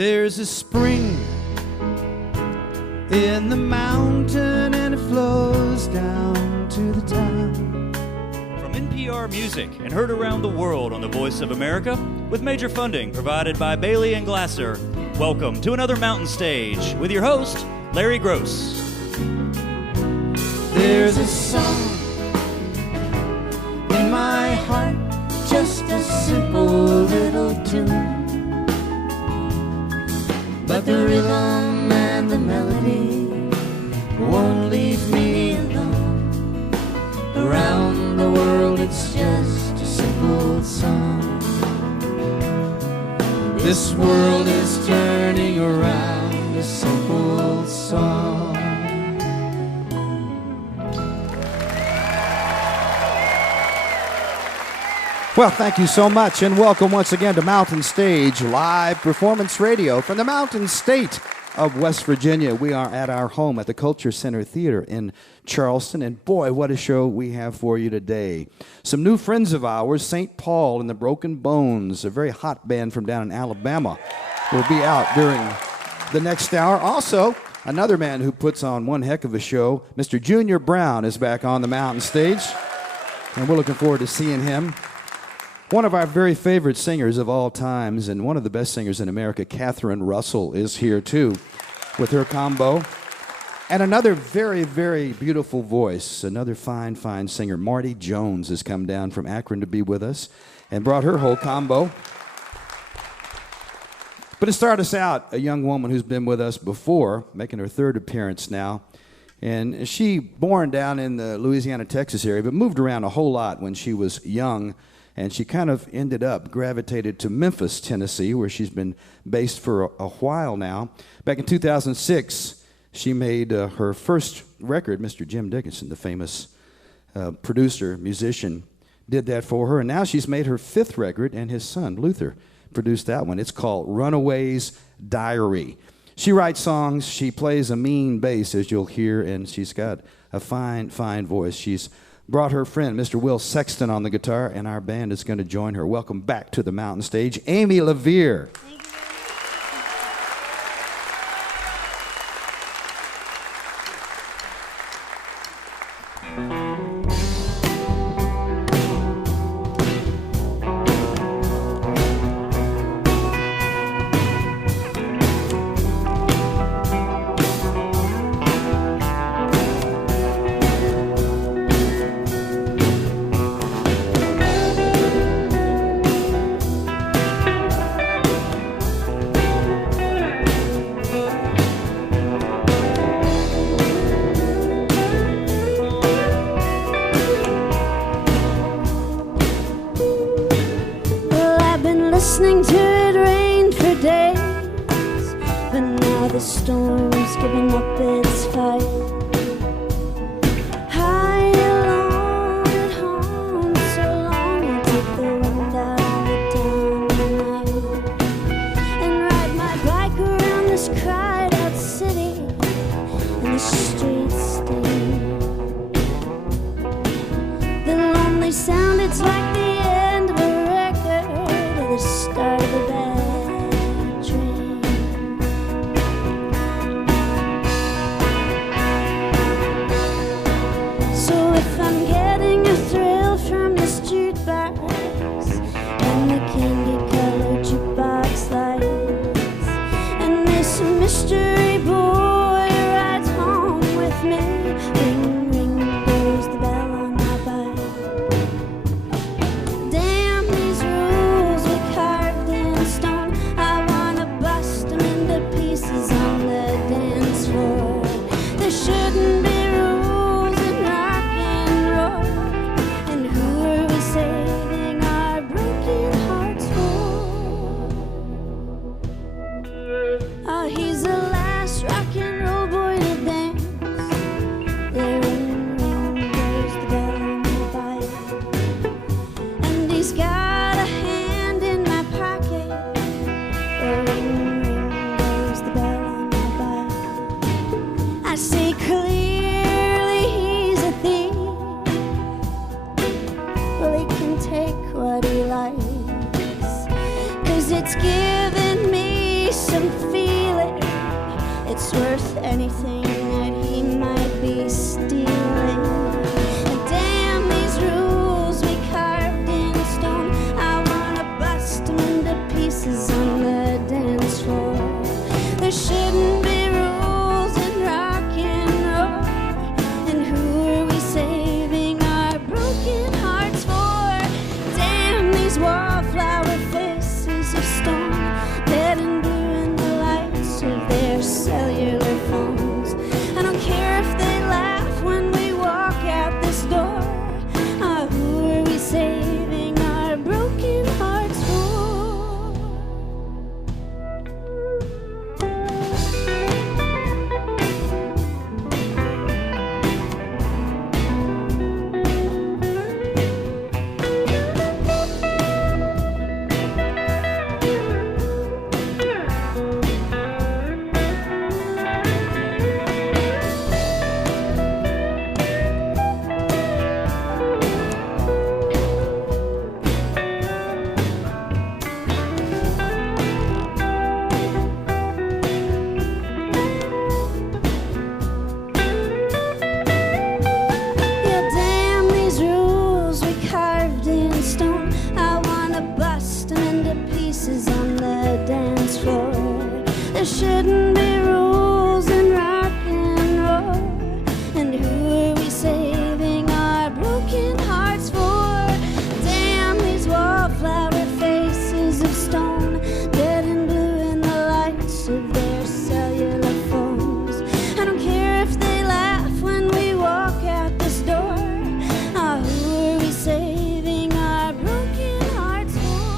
There's a spring in the mountain and it flows down to the town. From NPR Music and heard around the world on the Voice of America, with major funding provided by Bailey and Glasser, welcome to another Mountain Stage with your host, Larry Gross. There's a song in my heart, just a simple little tune, but the rhythm and the melody won't leave me alone. Around the world it's just a simple song. This world is turning around, a simple song. Well, thank you so much, and welcome once again to Mountain Stage, live performance radio from the Mountain State of West Virginia. We are at our home at the Culture Center Theater in Charleston, and boy, what a show we have for you today. Some new friends of ours, St. Paul and the Broken Bones, a very hot band from down in Alabama, will be out during the next hour. Also, another man who puts on one heck of a show, Mr. Junior Brown, is back on the Mountain Stage, and we're looking forward to seeing him. One of our very favorite singers of all times, and one of the best singers in America, Catherine Russell, is here too with her combo. And another very, very beautiful voice, another fine, fine singer, Marti Jones, has come down from Akron to be with us and brought her whole combo. But to start us out, a young woman who's been with us before, making her third appearance now. And she born down in the Louisiana, Texas area, but moved around a whole lot when she was young. And she kind of ended up gravitated to Memphis, Tennessee, where she's been based for a while now. Back in 2006, she made her first record. Mr. Jim Dickinson, the famous producer, musician, did that for her. And now she's made her fifth record, and his son, Luther, produced that one. It's called Runaway's Diary. She writes songs. She plays a mean bass, as you'll hear, and she's got a fine, fine voice. She's brought her friend, Mr. Will Sexton, on the guitar, and our band is going to join her. Welcome back to the Mountain Stage, Amy LaVere. Listening to it rain for days, but now the storm's giving up its fight. High alone at home, so long I take the wind out of the night and ride my bike around this cried out city, and the streets sting. The lonely sound, it's like the end of a the start of a bad dream. face and feel it. It's worth anything that he might be stealing. And damn these rules we carved in stone. I wanna bust them into pieces on the dance floor. There shouldn't be rules in rock and roll. And who are we saving our broken hearts for? Damn these wallflower faces of stone, dead and blue in the lights of their cellular phones. I don't care if they laugh when we walk out this door. Who are we saving our broken hearts for? Yeah, damn these rules we carved in stone. I wanna bust them into pieces on the dance floor. There shouldn't be rules in rock and roll. And who are we saving our broken hearts for? Damn these wallflower faces of stone, dead and blue in the lights of their cellular phones. I don't care if they laugh when we walk out this door. Who are we saving our broken hearts for?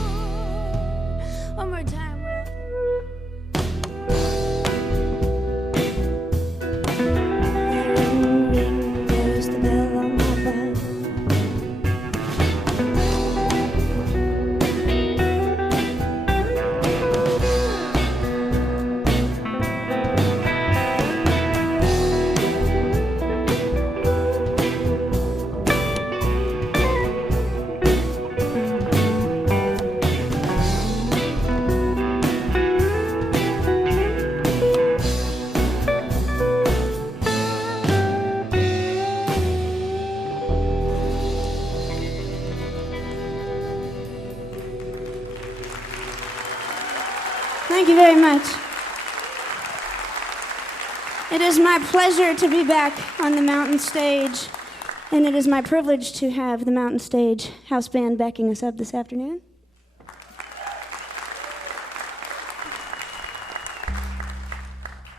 One more time, Will. Ring, ring, there's the bell on my butt. Thank you very much. It is my pleasure to be back on the Mountain Stage, and it is my privilege to have the Mountain Stage house band backing us up this afternoon.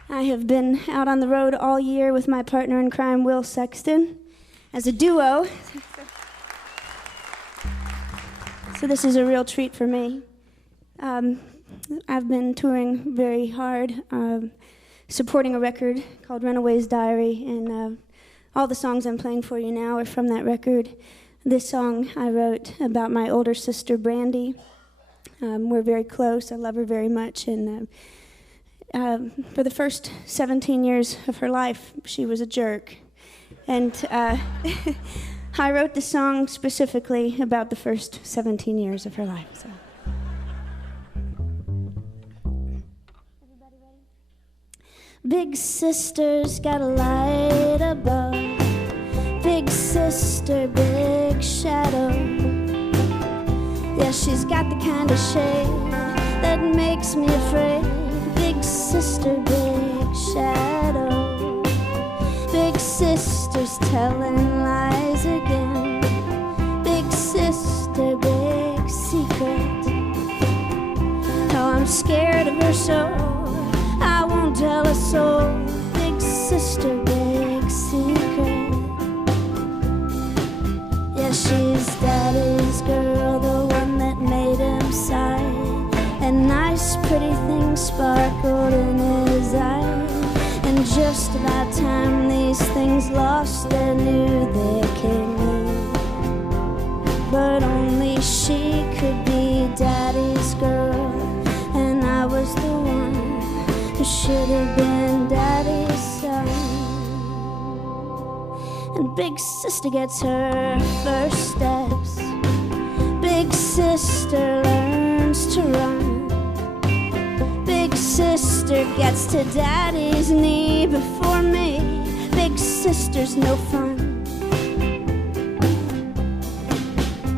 I have been out on the road all year with my partner in crime, Will Sexton, as a duo. So this is a real treat for me. I've been touring very hard, supporting a record called Runaway's Diary, and all the songs I'm playing for you now are from that record. This song I wrote about my older sister, Brandy. We're very close. I love her very much, and for the first 17 years of her life, she was a jerk. And I wrote the song specifically about the first 17 years of her life. So. Big sister's got a light above. Big sister, big shadow. Yeah, she's got the kind of shade that makes me afraid. Big sister, big shadow. Big sister's telling lies again. Big sister, big secret. Oh, I'm scared of her so I won't tell a soul. Big sister, big secret. Yeah, she's daddy's girl, the one that made him sigh. And nice pretty things sparkled in his eye. And just about time these things lost their new their king. But only she could be daddy's girl, and I was the one who should have been daddy's son. And big sister gets her first steps. Big sister learns to run. Big sister gets to daddy's knee before me. Big sister's no fun.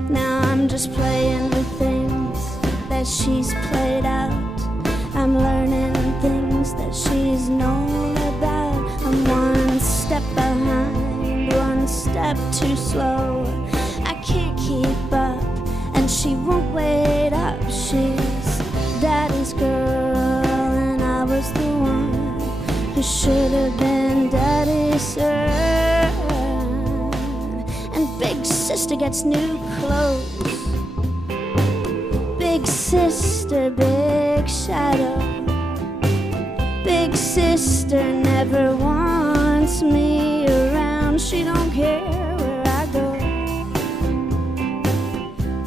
Now I'm just playing with things that she's played out. I'm learning things that she's known about. I'm one step behind, one step too slow. I can't keep up, and she won't wait up. She's daddy's girl, and I was the one who should have been daddy's son. And big sister gets new clothes. Big sister, big shadow. Big sister never wants me around. She don't care where I go.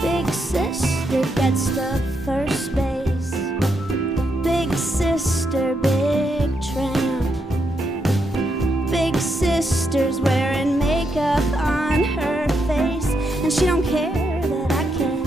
Big sister gets to first base. Big sister, big tramp. Big sister's wearing makeup on her face, and she don't care that I can't.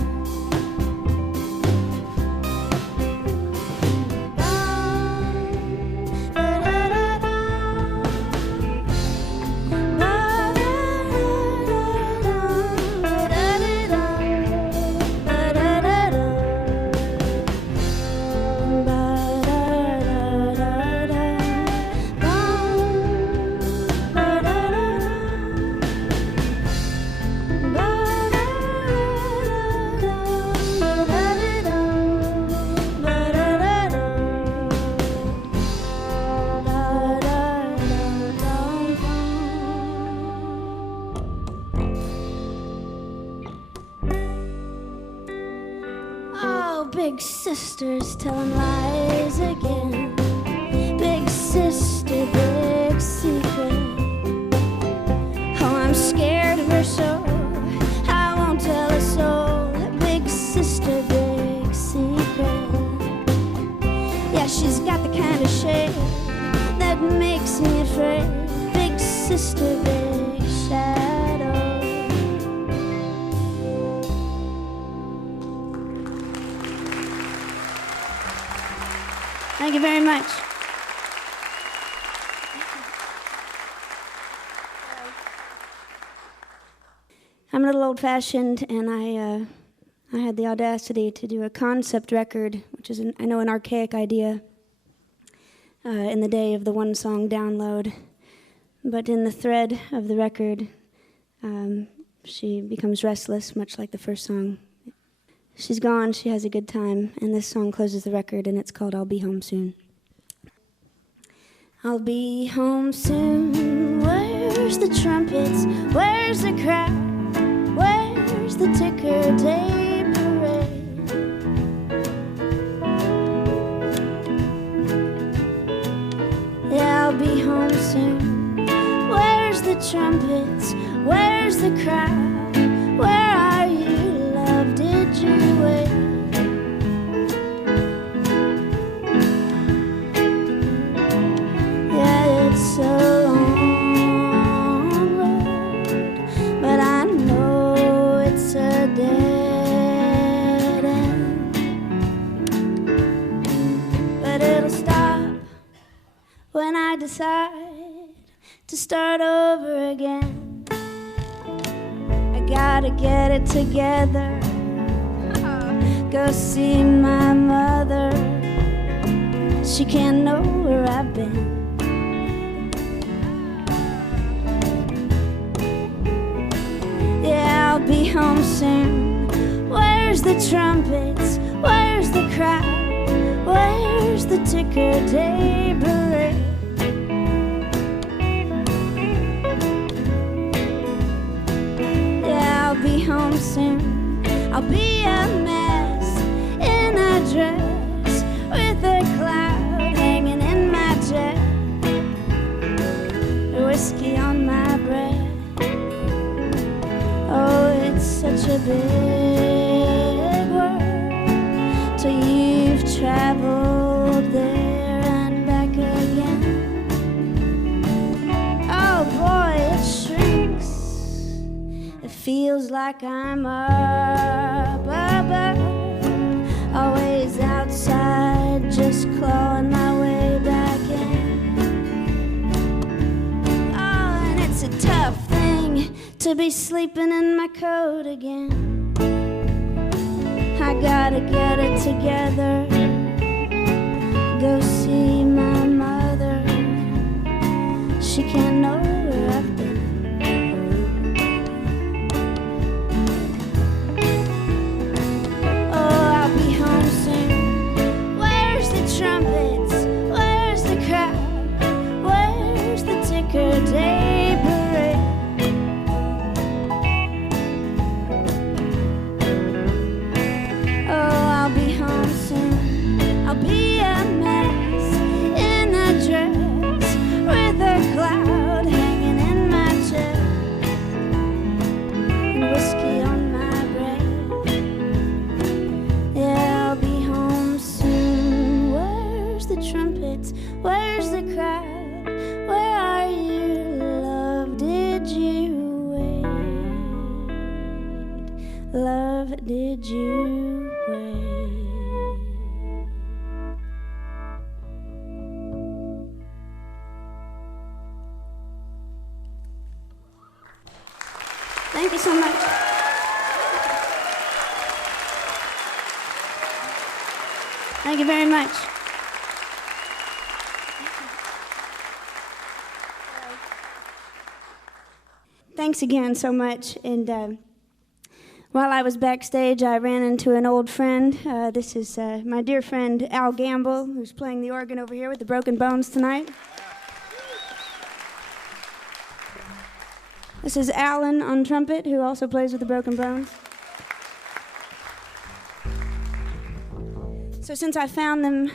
Big sister's telling lies again. Big sister, big secret. Oh, I'm scared of her so I won't tell a soul. Big sister, big secret. Yeah, she's got the kind of shade that makes me afraid. Big sister, big shadow. Thank you very much. I'm a little old-fashioned, and I had the audacity to do a concept record, which is, I know, an archaic idea in the day of the one-song download. But in the thread of the record, she becomes restless, much like the first song. She's gone, she has a good time, and this song closes the record, and it's called I'll Be Home Soon. I'll be home soon. Where's the trumpets? Where's the crowd? Where's the ticker tape parade? Yeah, I'll be home soon. Where's the trumpets? Where's the crowd? Where are you, love? Did you wait? Yeah, it's a long road, but I know it's a dead end. But it'll stop when I decide to start over again. I gotta get it together, go see my mother. She can't know where I've been. Yeah, I'll be home soon. Where's the trumpets? Where's the crowd? Where's the ticker tape parade? I'll be home soon. I'll be a mess in a dress with a cloud hanging in my jet, whiskey on my breath. Oh, it's such a big world till you've traveled there and back again. Oh boy, it shrinks. It feels like I'm up above, always outside, just clawing my to be sleeping in my coat again. I gotta get it together. Go see my mother. She can't know where I've been. Oh, I'll be home soon. Where's the trumpets? Where's the crowd? Where's the ticker day parade? Oh, I'll be home soon. I'll be a mess in a dress with a cloud hanging in my chest and whiskey on my breath. Yeah, I'll be home soon. Where's the trumpets? Where's the crowd? Where are you, love? Did you wait? Love, did you wait? Thank you so much. Thank you very much. Thanks again so much. And while I was backstage, I ran into an old friend. This is my dear friend Al Gamble, who's playing the organ over here with the Broken Bones tonight. This is Alan on trumpet, who also plays with the Broken Bones. So since I found them,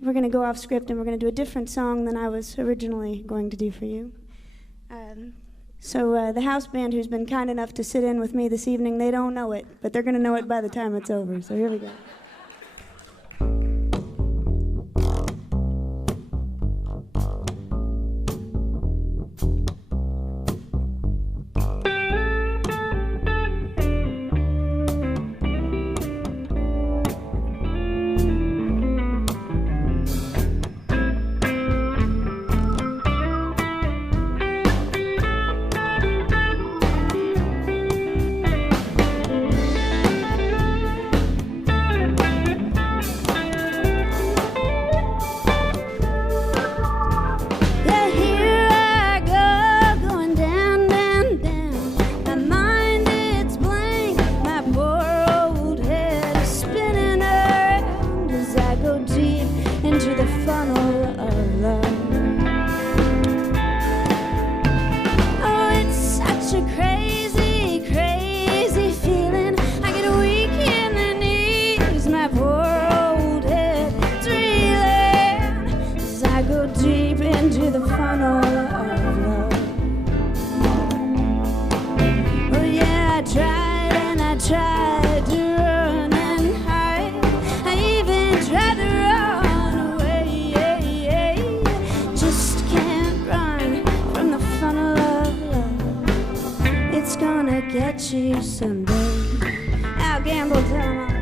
we're going to go off script and we're going to do a different song than I was originally going to do for you. So the house band who's been kind enough to sit in with me this evening, they don't know it, but they're going to know it by the time it's over. So here we go. Get you someday. Al Gamble, tell him all.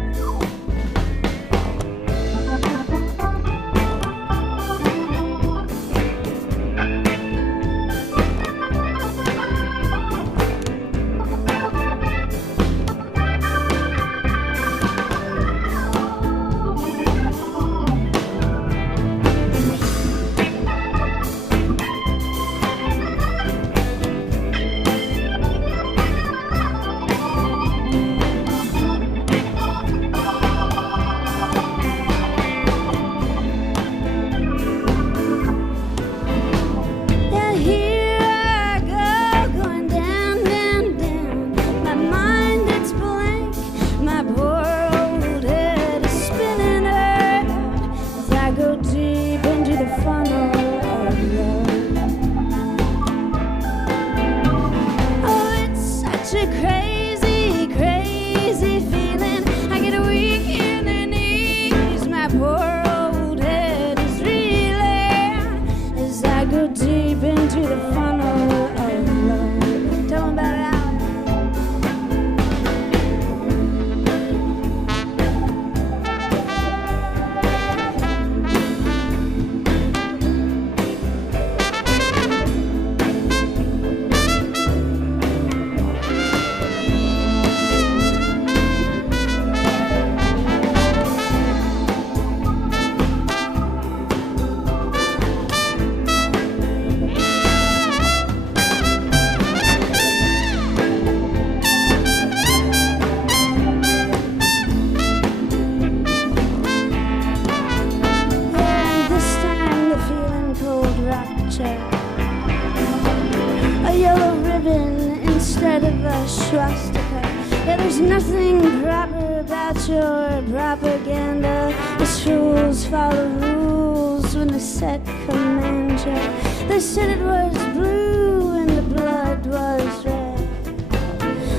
swastika. Yeah, there's nothing proper about your propaganda. The schools follow rules when the set command you. They said it was blue and the blood was red.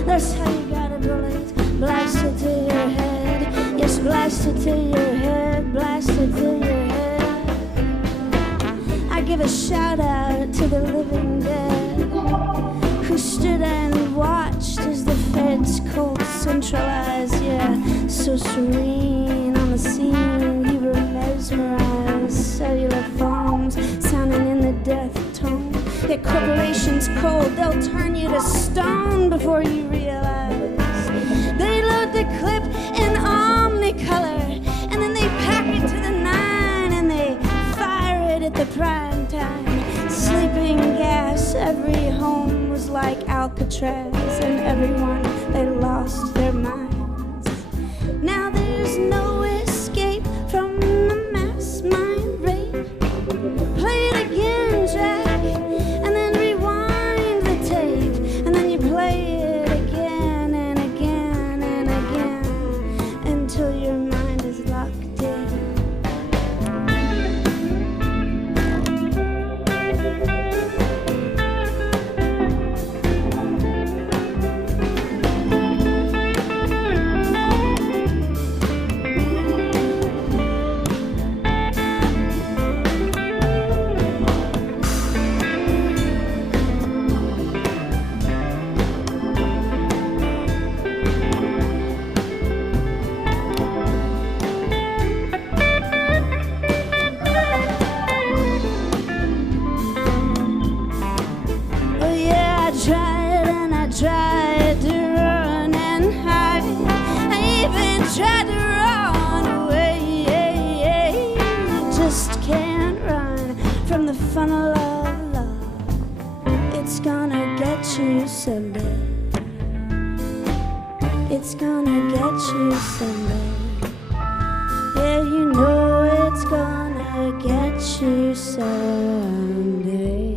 That's how you got a bullet blasted to your head. Yes, blasted to your head, blasted to your head. I give a shout out to the living dead who stood and watched as the feds cold centralized. Yeah, so serene on the scene, you were mesmerized. Cellular phones sounding in the death tone. Yeah, corporations cold, they'll turn you to stone before you realize. They load the clip in omnicolor, and then they pack it to the 9, and they fire it at the prime time. Sleeping gas, every home was like Alcatraz, and everyone, they lost their minds. Now there's no escape from the mass mind rape. Play it again, Jack, and then rewind the tape, and then you play it again and again and again until your mind is locked in. Tried to run and hide. I even tried to run away. Just can't run from the funnel of love. It's gonna get you someday. It's gonna get you someday. Yeah, you know it's gonna get you someday.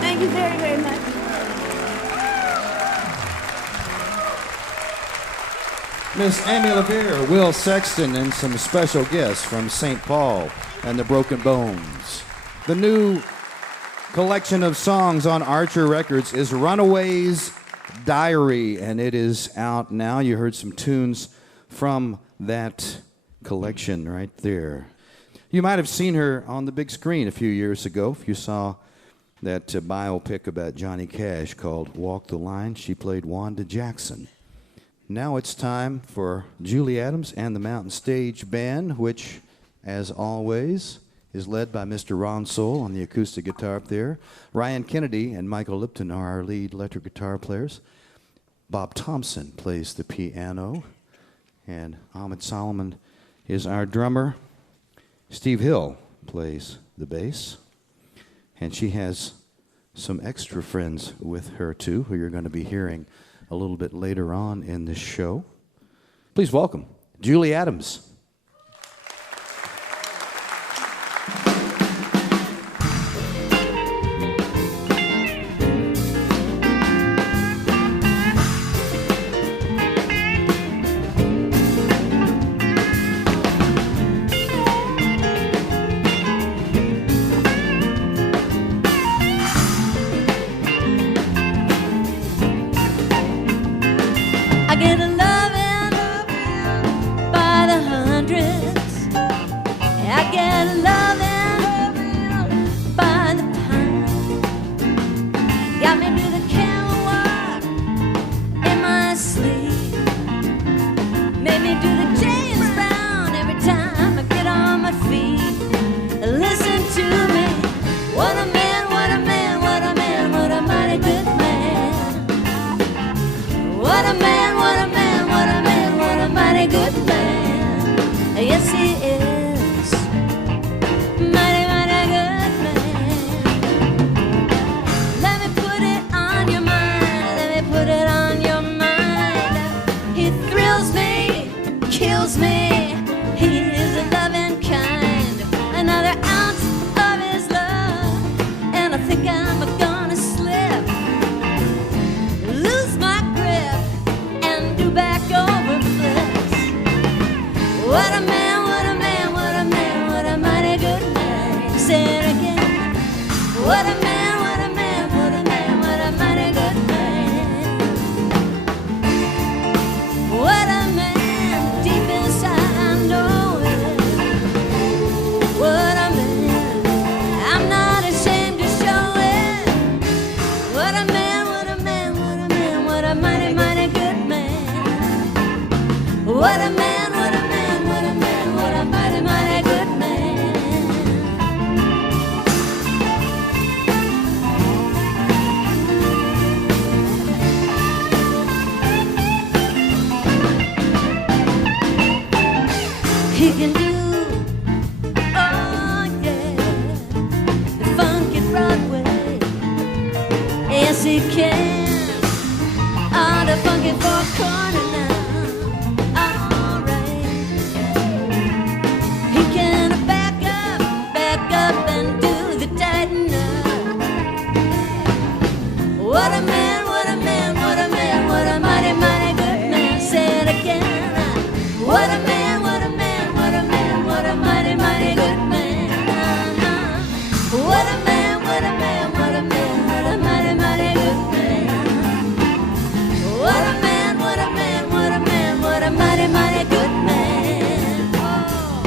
Thank you very, very much. Miss Amy LaVere, Will Sexton, and some special guests from St. Paul and the Broken Bones. The new collection of songs on Archer Records is Runaway's Diary, and it is out now. You heard some tunes from that collection right there. You might have seen her on the big screen a few years ago if you saw that biopic about Johnny Cash called Walk the Line. She played Wanda Jackson. Now it's time for Julie Adams and the Mountain Stage Band, which, as always, is led by Mr. Russel on the acoustic guitar up there. Ryan Kennedy and Michael Lipton are our lead electric guitar players. Bob Thompson plays the piano, and Ahmed Solomon is our drummer. Steve Hill plays the bass. And she has some extra friends with her, too, who you're going to be hearing a little bit later on in this show. Please welcome Julie Adams. What a man, what a man, what a man, what a mighty, mighty good man. He can do, oh yeah, the funky Broadway. Yes, he can. Oh, the funky four corner now. Alright. He can back up and do the tighten up. What a man, what a man, what a man, what a mighty, mighty good man. Say it again. What a man, what a man, what a man, what a mighty, mighty good man. What a man, what a man, what a man, what a mighty, mighty good man. What a man, what a man, what a man, what a mighty, mighty good man. Oh.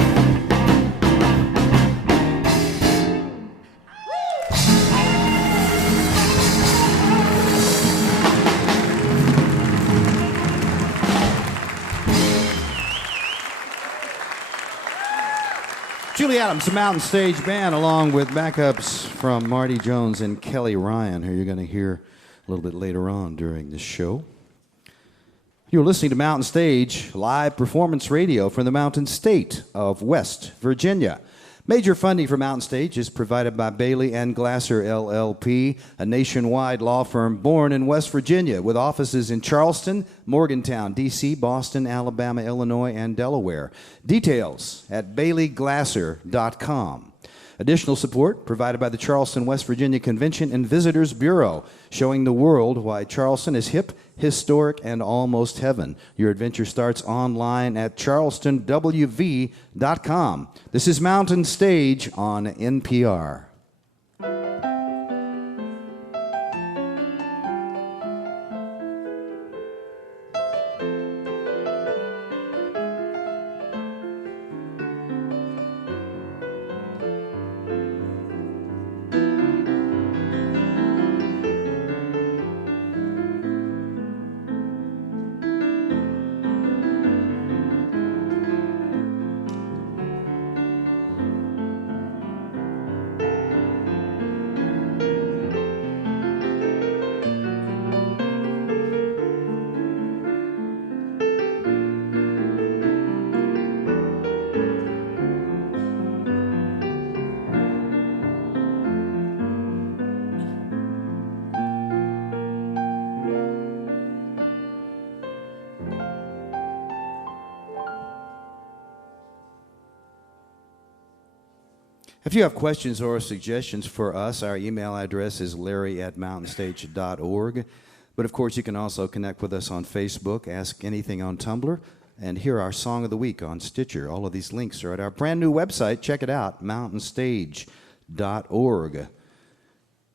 Julie Adams, the Mountain Stage Band, along with backups from Marty Jones and Kelly Ryan, who you're going to hear a little bit later on during the show. You're listening to Mountain Stage, live performance radio from the Mountain State of West Virginia. Major funding for Mountain Stage is provided by Bailey and Glasser LLP, a nationwide law firm born in West Virginia with offices in Charleston, Morgantown, D.C., Boston, Alabama, Illinois, and Delaware. Details at baileyglasser.com. Additional support provided by the Charleston, West Virginia Convention and Visitors Bureau, showing the world why Charleston is hip, historic, and almost heaven. Your adventure starts online at charlestonwv.com. This is Mountain Stage on NPR. If you have questions or suggestions for us, our email address is larry@mountainstage.org. But of course, you can also connect with us on Facebook, ask anything on Tumblr, and hear our Song of the Week on Stitcher. All of these links are at our brand new website. Check it out, mountainstage.org.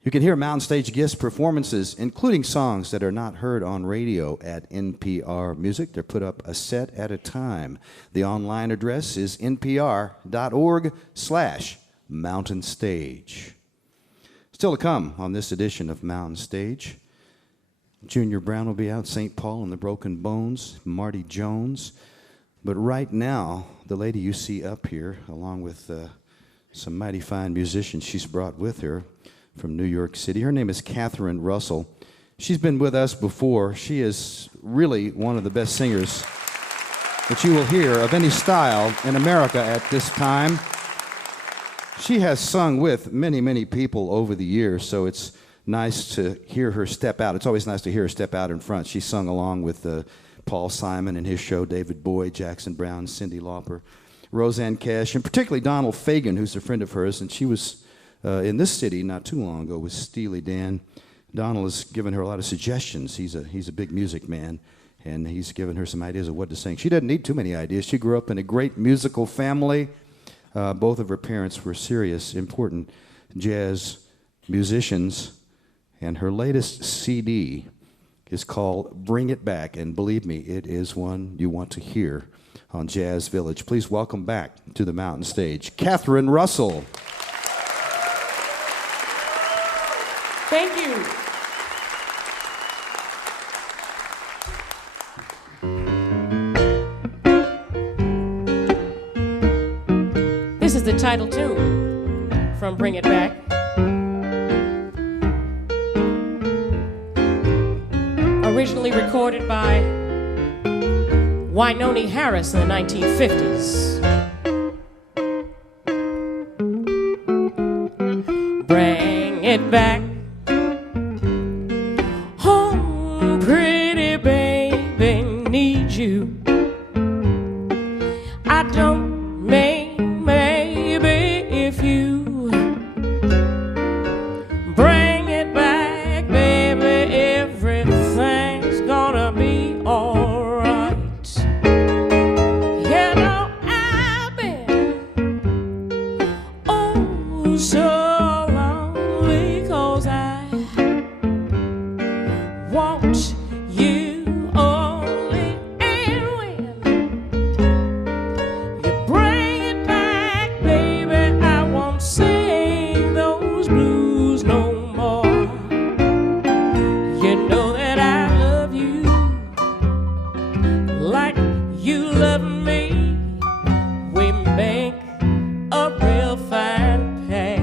You can hear Mountain Stage guest performances, including songs that are not heard on radio at NPR Music. They're put up a set at a time. The online address is npr.org/Mountain Stage. Still to come on this edition of Mountain Stage, Junior Brown will be out, St. Paul and the Broken Bones, Marty Jones. But right now, the lady you see up here, along with some mighty fine musicians she's brought with her from New York City. Her name is Catherine Russell. She's been with us before. She is really one of the best singers that you will hear of any style in America at this time. She has sung with many, many people over the years, so it's nice to hear her step out. It's always nice to hear her step out in front. She sung along with Paul Simon and his show, David Bowie, Jackson Browne, Cyndi Lauper, Roseanne Cash, and particularly Donald Fagen, who's a friend of hers, and she was in this city not too long ago with Steely Dan. Donald has given her a lot of suggestions. He's a big music man, and he's given her some ideas of what to sing. She doesn't need too many ideas. She grew up in a great musical family. Both of her parents were serious, important jazz musicians, and her latest CD is called Bring It Back, and believe me, it is one you want to hear on Jazz Village. Please welcome back to the Mountain Stage, Catherine Russell. Thank you. title tune from Bring It Back. Originally recorded by Wynonie Harris in the 1950s. Bring it back home, pretty baby, need you. I don't mean maybe if you bring it back, baby, everything's gonna be alright. You know I've been oh so lonely 'cause I want you only, and when you bring it back, baby, I won't sing those blues no more. You know that I love you like you love me. We make a real fine pair,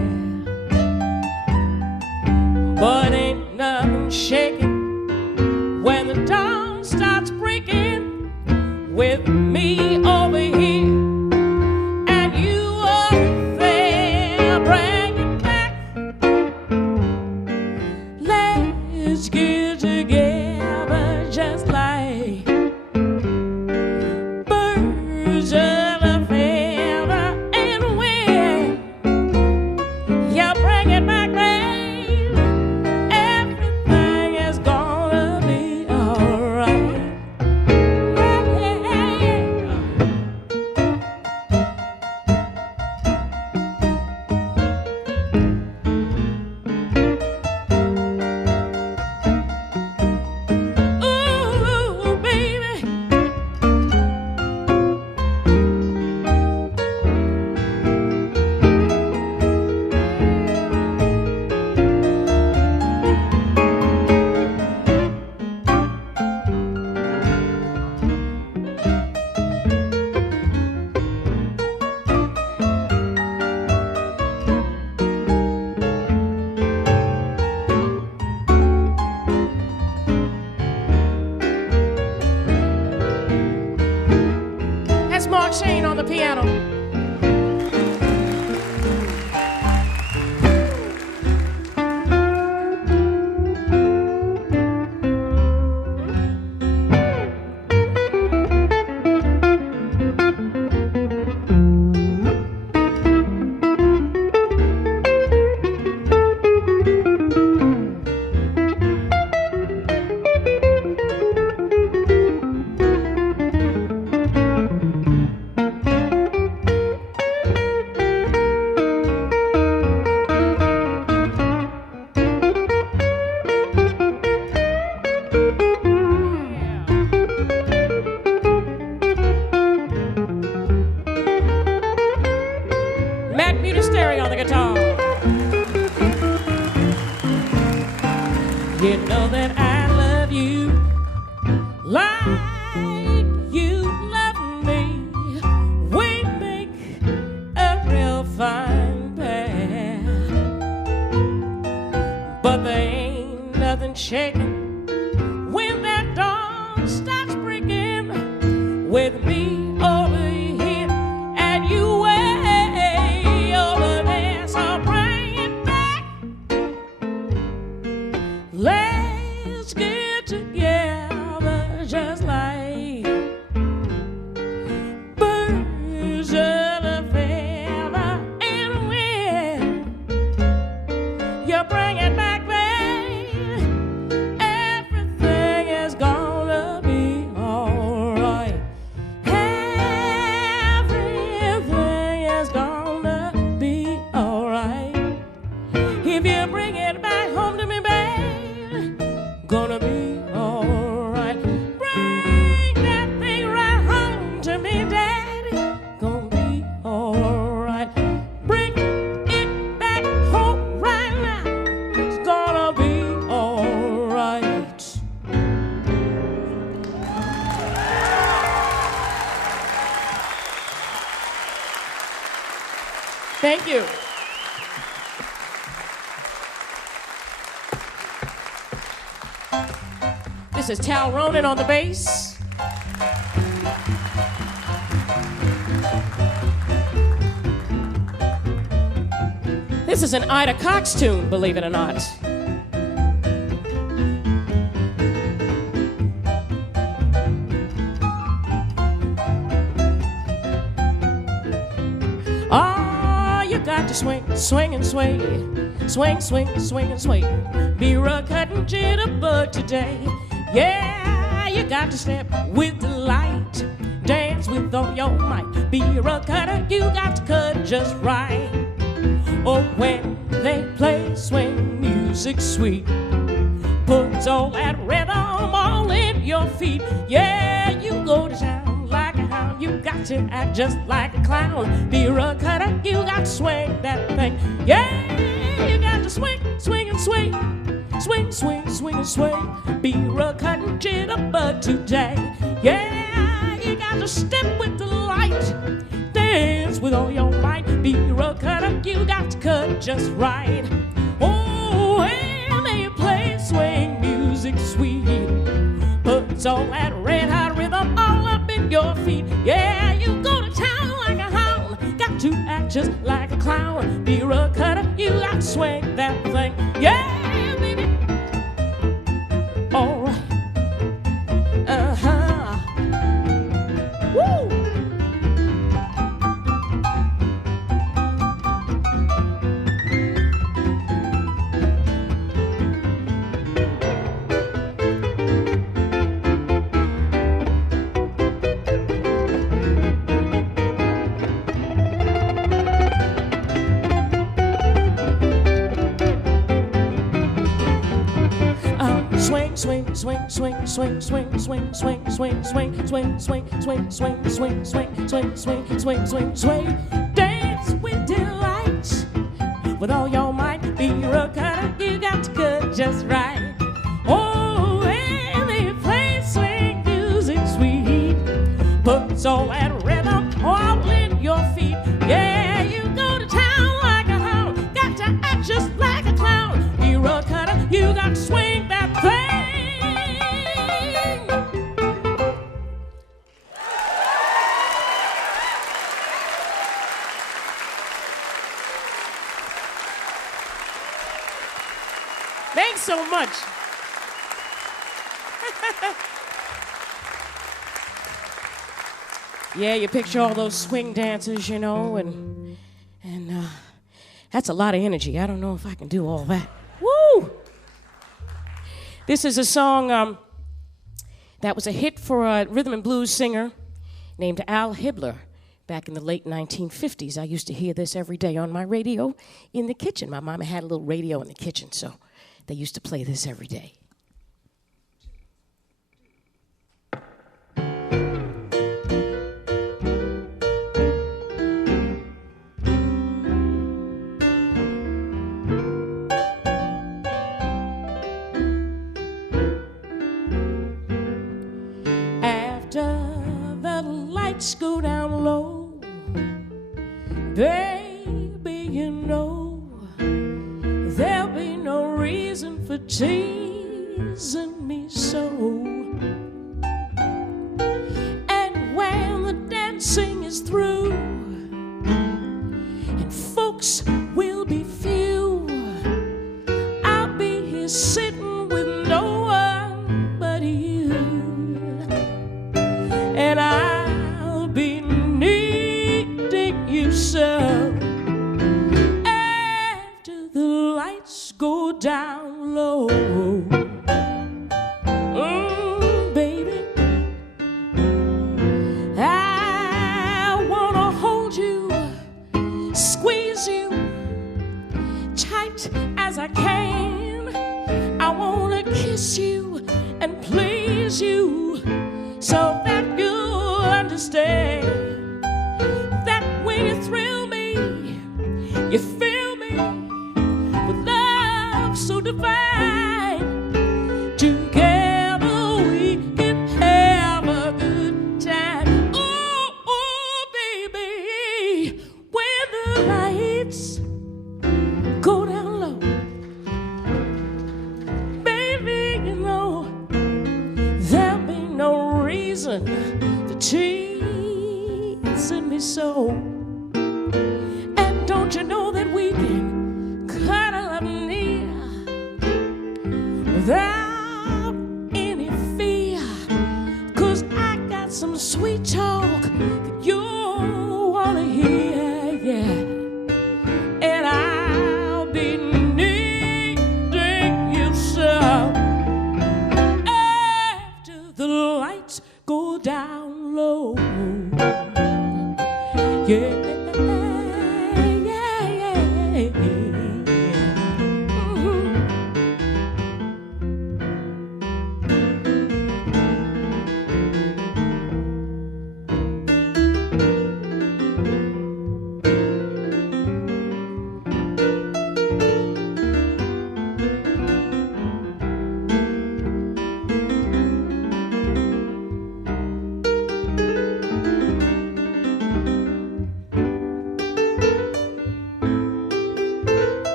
but ain't nothing shaking when the dawn starts breaking with me over here and you over there. Bring it back, let's get together just like birds of a feather. And when you bring it back, babe, everything is gonna be alright. Ooh, baby. That's Mark Shane on the piano. Matt Stereo on the guitar. You know that I love you like you love me. We make a real fine pair, but there ain't nothing shaking when that dawn starts breaking with me over here and you way over there. So bring it back, let's get together just like birds of a feather. And when you bring it back, babe, everything is gonna be alright. Everything is gonna be alright. If you bring it back home to me, babe, gonna be alright. Bring Thank you. This is Tal Ronan on the bass. This is an Ida Cox tune, believe it or not. Oh, you got to swing, swing and sway. Swing, swing, swing and sway. Be a cutting jitterbug today. Yeah, you got to step with the light. Dance with all your might. Be a cutter, you got to cut just right. Oh, when they play swing music sweet, puts all that rhythm all in your feet. Yeah, you go to town like a hound. You got to act just like a clown. Be a cutter, you got to swing that thing. Yeah, you got to swing, swing and sway. Swing, swing, swing and sway. Be a cutting jitterbug today. Yeah, you got to step with the light. Dance with all your might. Be a cutter, you got to cut just right. Oh, and they play swing music sweet. Puts all that red hot rhythm all up in your feet. Yeah, you go to town like a hound. Got to act just like a clown. Be a cutter, you got to swing that thing. Yeah, baby. All right. Woo! Swing, swing, swing, swing, swing, swing, swing, swing, swing, swing, swing, swing, swing, swing, swing, swing, swing, swing, swing, swing. Dance with delight, with all your might. Be a cutter, you got to cut just right. Oh, and they play swing music sweet, puts all that rhythm all in your feet. Yeah, you go to town like a hound, got to act just like a clown. Be a cutter, you got to swing that thing. Thanks so much. Yeah, you picture all those swing dancers, you know, and that's a lot of energy. I don't know if I can do all that. Woo! This is a song that was a hit for a rhythm and blues singer named Al Hibbler back in the late 1950s. I used to hear this every day on my radio in the kitchen. My mama had a little radio in the kitchen, so they used to play this every day. After the lights go down low, baby, you know there'll be no reason for teasing me so. And when the dancing is through and folks will be few, I'll be here sitting with no one but you, and I'll be needing you so. Go down low, baby. I wanna hold you, squeeze you tight as I can. I wanna kiss you and please you so that you'll understand that when you thrill me, you fill me with love so divine. Together we can have a good time. Oh, oh, baby, when the lights listen, the teasing me so. And don't you know that we can cuddle up near without any fear? 'Cause I got some sweet talk that you wanna hear, yeah. And I'll be needing you so after the lights go down low. Yeah.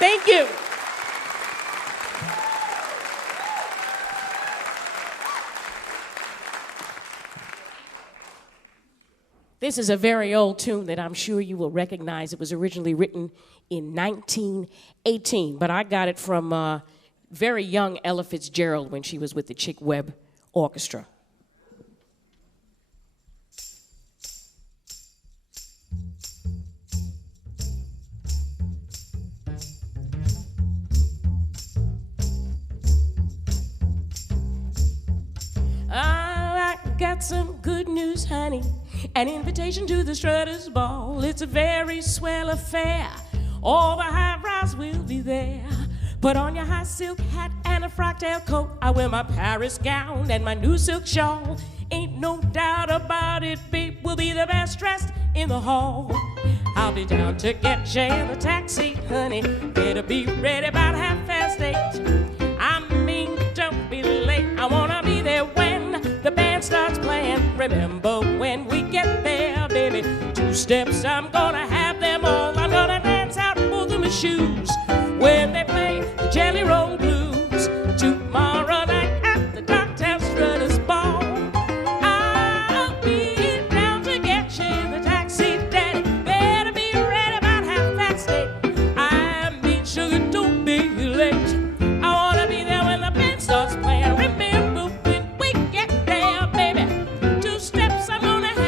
Thank you. This is a very old tune that I'm sure you will recognize. It was originally written in 1918, but I got it from very young Ella Fitzgerald when she was with the Chick Webb Orchestra. I got some good news, honey. An invitation to the Strutters Ball. It's a very swell affair. All the high-brows will be there. Put on your high silk hat and a frock-tail coat. I wear my Paris gown and my new silk shawl. Ain't no doubt about it, babe, we'll be the best dressed in the hall. I'll be down to get you in the taxi, honey. Better be ready about 8:30. I mean, don't be late. I wanna be there when the band starts playing. Remember when we get there, baby, 2 steps, I'm gonna have them all. I'm gonna dance out both of my shoes when they play the Jelly Roll Blues. Tomorrow night at the Doctor Strutters Ball, I'll be down to get you in the taxi, daddy. Better be ready about 8:30. I mean, sugar, don't be late. I wanna be there when the band starts playing. Remember when we get there, baby, 2 steps, I'm gonna have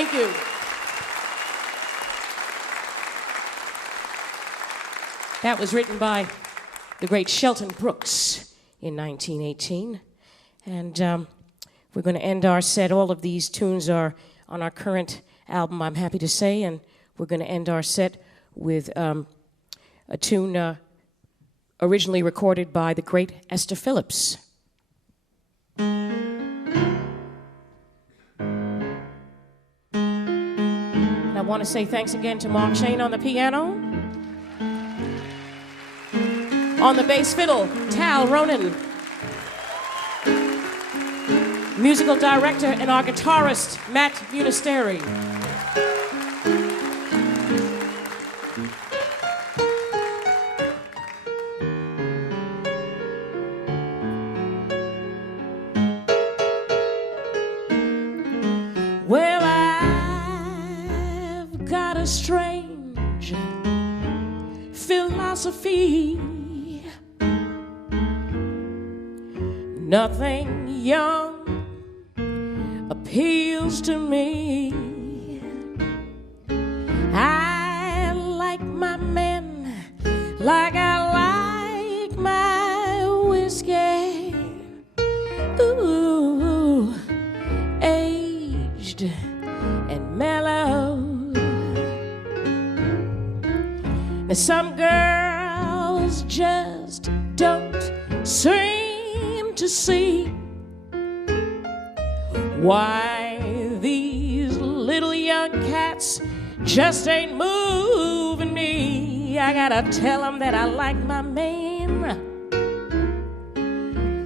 Thank you. That was written by the great Shelton Brooks in 1918. And we're going to end our set. All of these tunes are on our current album, I'm happy to say, and we're going to end our set with a tune originally recorded by the great Esther Phillips. And I want to say thanks again to Mark Shane on the piano. On the bass fiddle, Tal Ronan. Musical director and our guitarist, Matt Munisteri. Well, I've got a strange philosophy. Nothing young appeals to me. I like my men like I like my whiskey. Ooh, aged and mellow. Now some girls just don't seem to see why these little young cats just ain't moving me. I gotta tell them that I like my man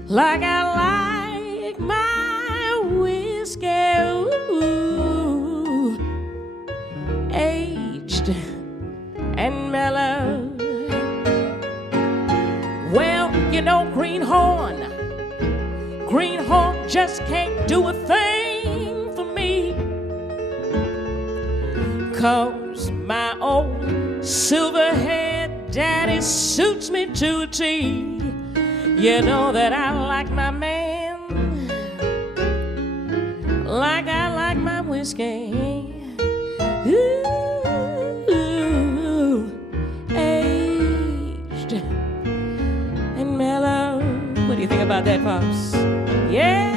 like I like my whiskey. Ooh, aged and mellow. Well, you know, Greenhorn just can't do a thing for me, 'cause my old silverhead daddy suits me to a T. You know that I like my man like I like my whiskey. Ooh, aged and mellow. What do you think about that, Pops? Yeah.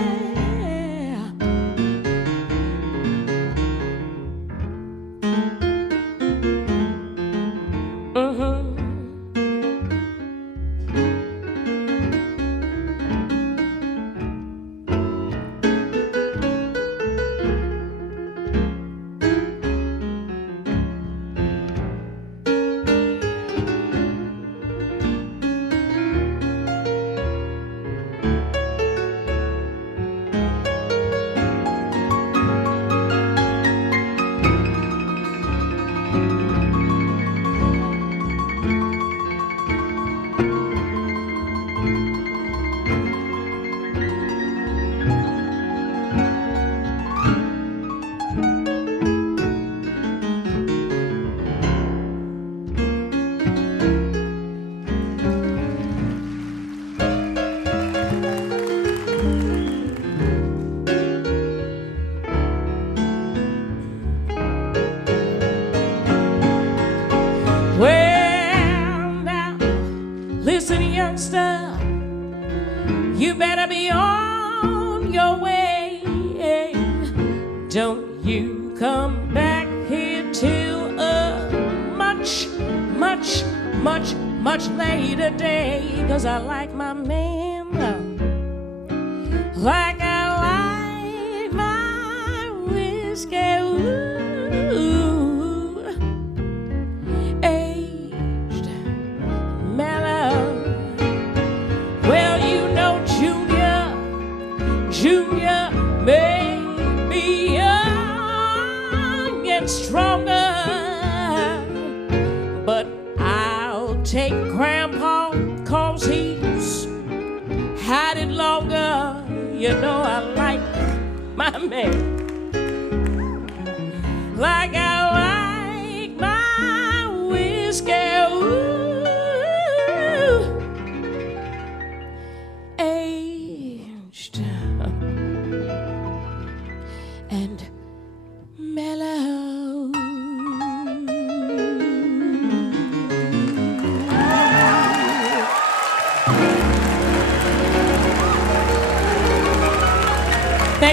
You better be on your way. Don't you come back here till a much, much, much, much later day. 'Cause I like my man like I like my whiskey. Ooh, aged, mellow. Well, you know, Junior may be young and stronger, but I'll take Grandpa 'cause he's had it longer. You know I like my man like I like my whiskey. Ooh, aged and mellow.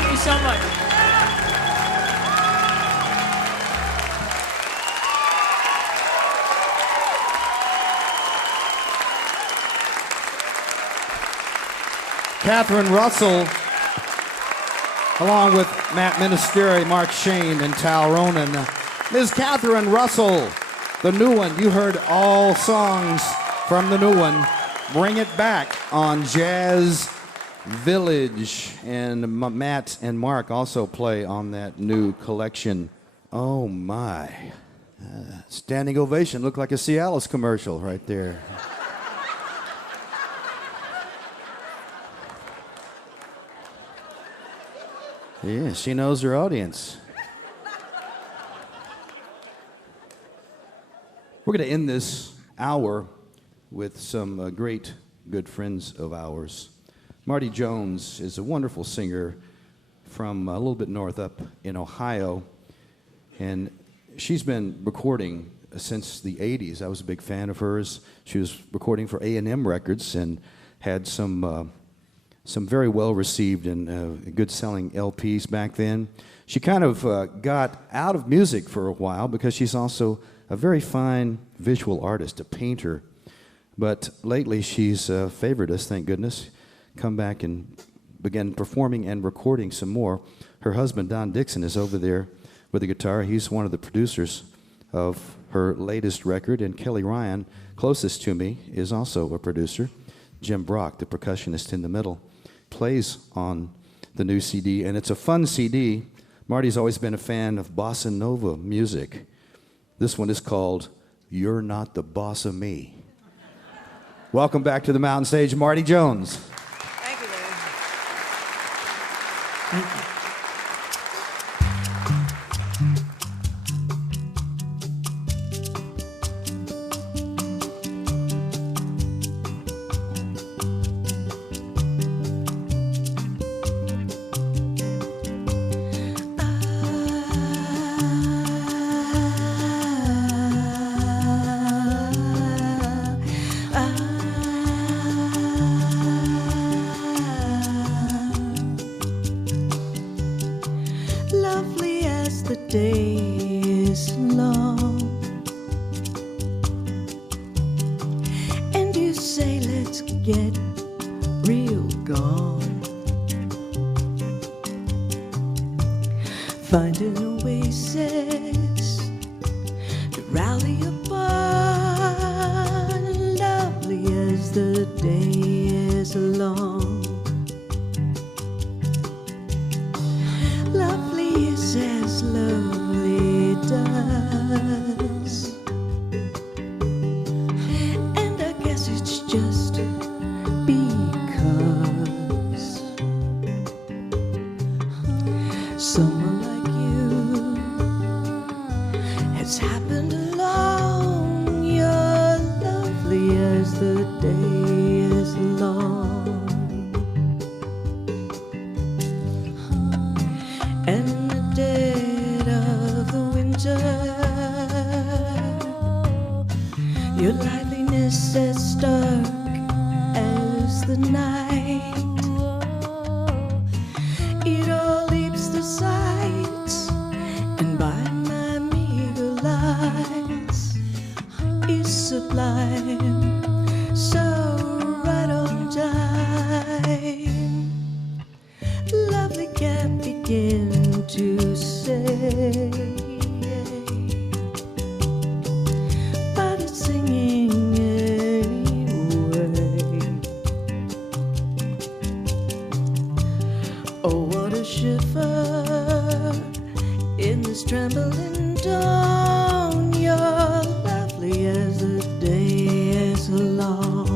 Thank you so much. Catherine Russell, along with Matt Ministeri, Mark Shane, and Tal Ronan. Ms. Catherine Russell, the new one. You heard all songs from the new one. Bring It Back on Jazz Village. And Matt and Mark also play on that new collection. Oh, my. Standing ovation. Looked like a Cialis commercial right there. Yeah, she knows her audience. We're going to end this hour with some great good friends of ours. Marti Jones is a wonderful singer from a little bit north up in Ohio, and she's been recording since the 80s. I was a big fan of hers. She was recording for A&M Records and had some very well-received and good-selling LPs back then. She kind of got out of music for a while because she's also a very fine visual artist, a painter. But lately she's favored us, thank goodness, come back and began performing and recording some more. Her husband, Don Dixon, is over there with the guitar. He's one of the producers of her latest record, and Kelly Ryan, closest to me, is also a producer. Jim Brock, the percussionist in the middle, plays on the new CD, and it's a fun CD. Marty's always been a fan of bossa nova music. This one is called You're Not the Boss of Me. Welcome back to the Mountain Stage, Marti Jones. Thank you, Larry. Thank you. Lovely as the day is long, and you say let's get real gone, find an oasis to rally upon. Lovely as the day is long, lovely is as lovely does, and I guess it's just because someone like you has happened along. You're lovely as the day is long, and in the dead of the winter, your liveliness as stark as the night. It all leaps the sights, and by my meager lights is sublime, so right on time. Lovely can't begin to say, but it's singing anyway. Oh, what a shiver in this trembling dawn. You're lovely as the day is long.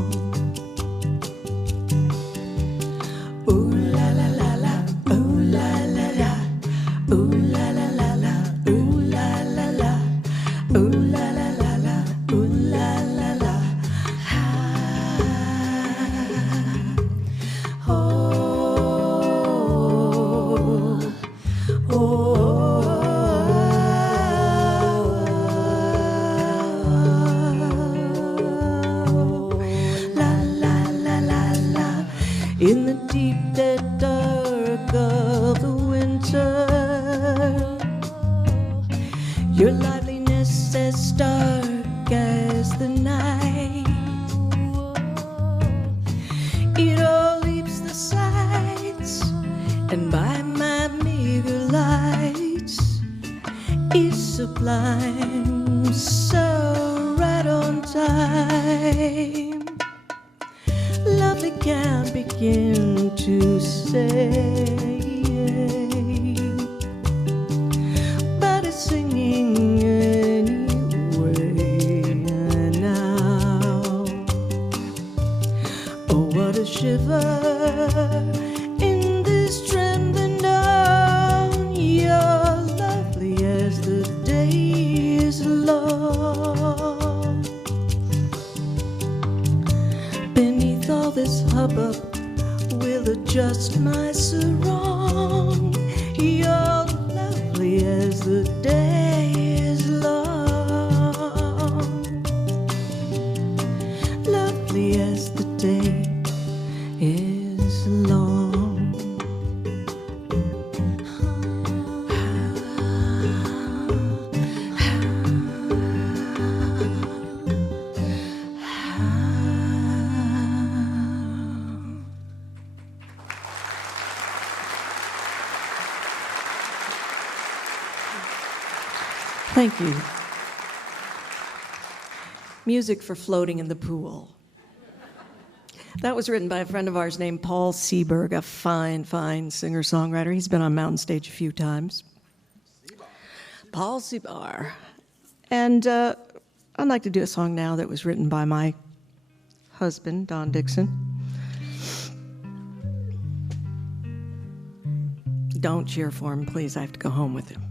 Ooh la la la la, ooh la la la, ooh la la la la, ooh la la la, ooh la la la la, ooh la la la. Ah. Oh, la la la la la. In the deep dead dark dark of the winter. Your liveliness as dark as the night. It all leaves the sights, and by my meager lights is sublime, so right on time. Lovely can't begin to say, but it's singing anyway now. Oh, what a shiver in this trembling dawn. You're lovely as the day is long. Beneath all this hubbub, will adjust my sarong. You're lovely as the day is long. Lovely as the day is long. Thank you. Music for floating in the pool. That was written by a friend of ours named Paul Seberg, a fine, fine singer-songwriter. He's been on Mountain Stage a few times. Paul Seberg. And I'd like to do a song now that was written by my husband, Don Dixon. Don't cheer for him, please. I have to go home with him.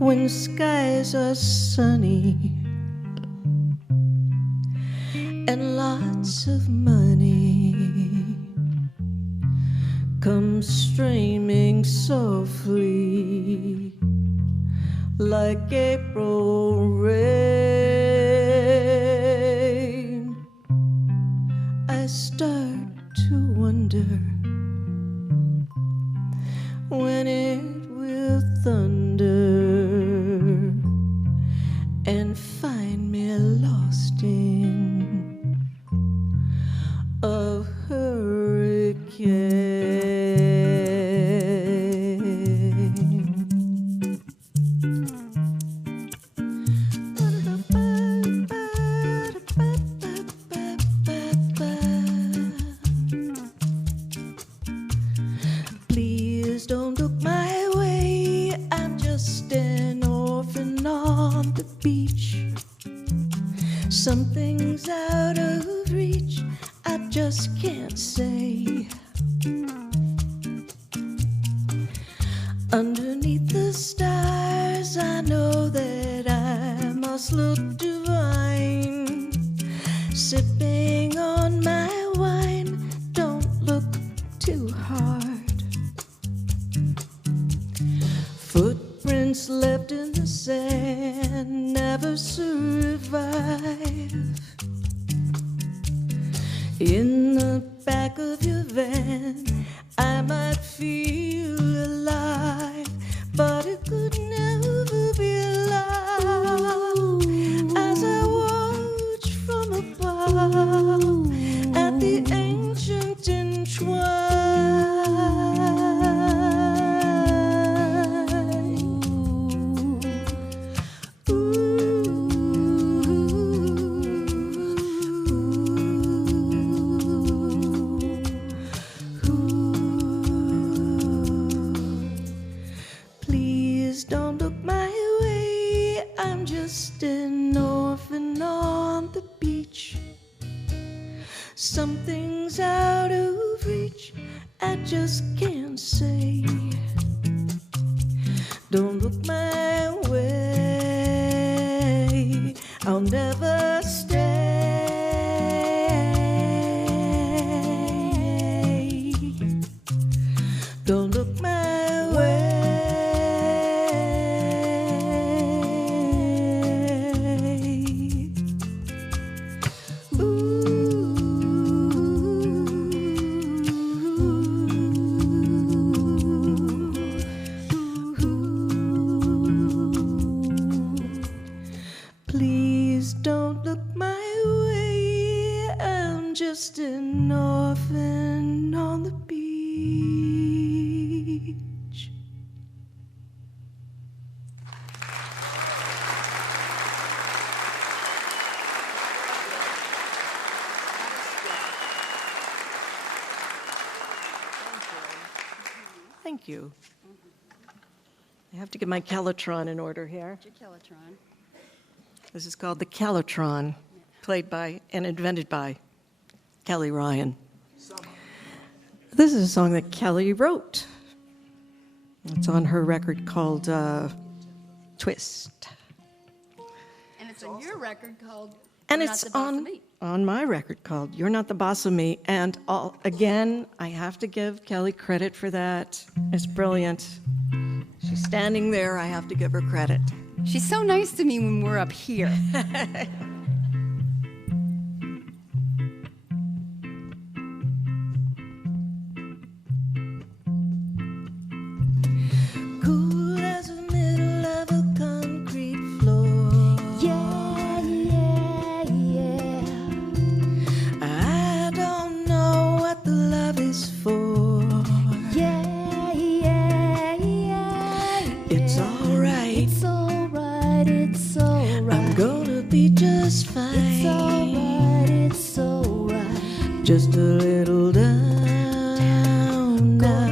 When skies are sunny and lots of money come streaming softly like April rain, I start to wonder when it will thunder and find me lost in a hurricane. Please don't look my way, I'm just an orphan on the beach. Something's out of reach, I just can't say. Underneath the stars, I know that I must look divine. Sipping on my wine, don't look too hard. Footprints left in the sand never survive. In the back of your van, I might feel alive, but it could never be love. As I watch from above at the ancient entwine. Please don't look my way, I'm just an orphan on the beach. Something's out of reach, I just can't say. Don't look my way, I'll never stay. Don't look my way. an orphan on the beach. Thank you. I have to get my Calotron in order here. Your Calotron. This is called the Calotron, played by and invented by Kelly Ryan. This is a song that Kelly wrote. It's on her record called Twist. And it's on your record called And You're it's Not the Boss of Me. on my record called You're Not the Boss of Me. And again, I have to give Kelly credit for that. It's brilliant. She's standing there. I have to give her credit. She's so nice to me when we're up here. Cool as the middle of a concrete floor. Yeah, yeah, yeah. I don't know what the love is for. Yeah, yeah, yeah. It's alright. It's alright, it's alright. I'm gonna be just fine. It's alright, it's alright. Just a little down now,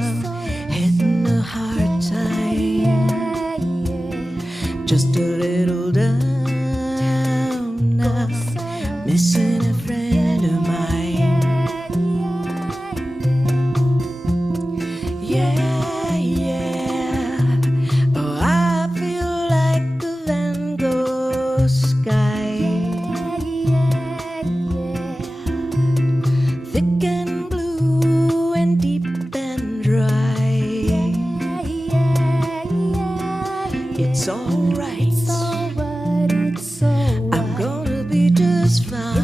hitting a hard time. Yeah, yeah. Just a little down now, missing a friend of mine. Yeah, yeah. Oh, I feel like a Van Gogh sky, thick and blue and deep and dry. It's alright. It's alright, it's alright. I'm gonna be just fine.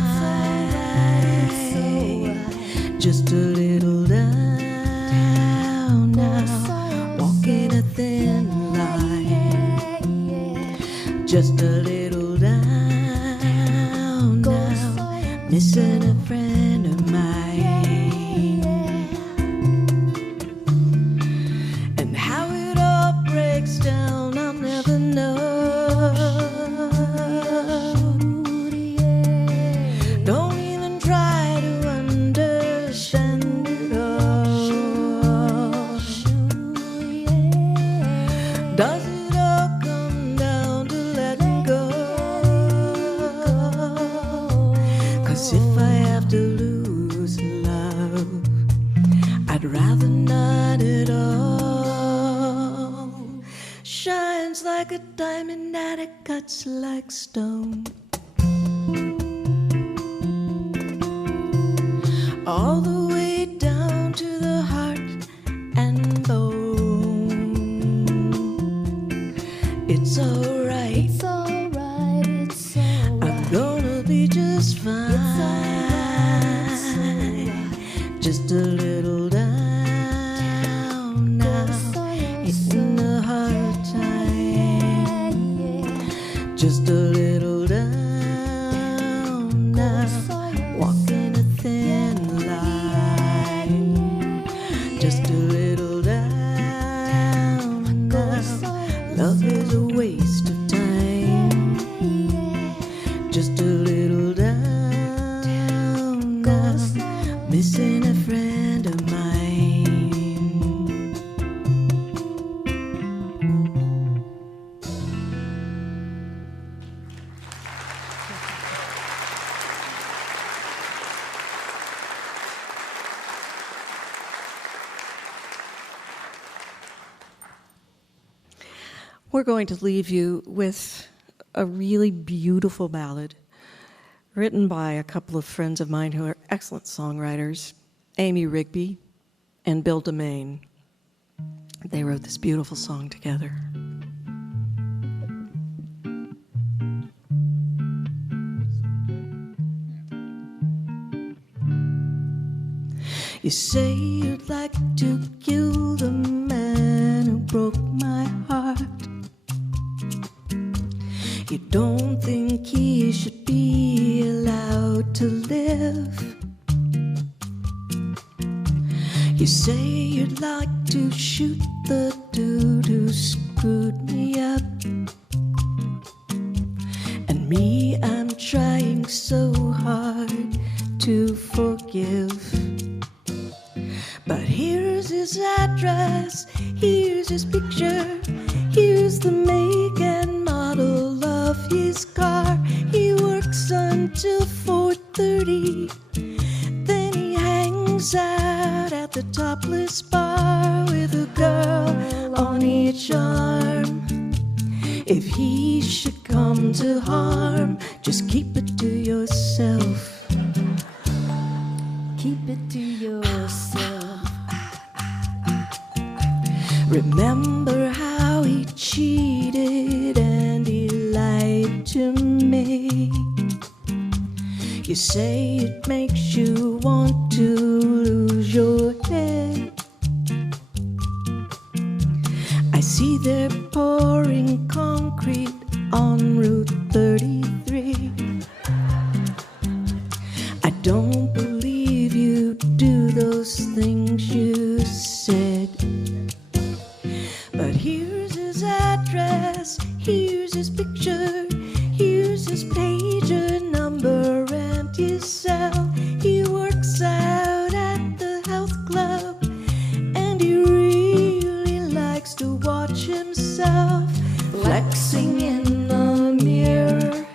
It's alright. Just a little down now, walking a thin line. Just a little down now, missing a friend of mine. And how it all breaks down, I'll never know. Don't even try to understand it all. Does it all come down to letting go? 'Cause if I have to lose love, I'd rather not at all. Shines like a diamond and it cuts like stone. All the way down to the heart and bone. It's alright. It's alright, it's alright. I'm gonna be just fine. Just a little down now, hitting a hard time. Just a little down now, walking a thin line. Just a little down now, love is a waste of time. Just a little down now, missing a friend of mine. We're going to leave you with a really beautiful ballad written by a couple of friends of mine who are excellent songwriters, Amy Rigby and Bill DeMaine. They wrote this beautiful song together. You say you'd like to kill the man who broke my heart. You don't think he should be allowed to live. You say you'd like to shoot the dude who screwed me up. And me, I'm trying so hard to forgive. But here's his address, here's his picture, here's the make and model of his car. He works until 4:30, then he hangs out at the topless bar with a girl on each arm. If he should come to harm, just keep it to yourself. Keep it to yourself. Remember how he cheated and he lied to me. You say it makes you want to lose your head. I see they're pouring concrete on Route 33. I don't believe you do those things you said. But here's his address, here's his picture, here's his pager number and his cell. He works out at the health club, and he really likes to watch himself flexing in the mirror.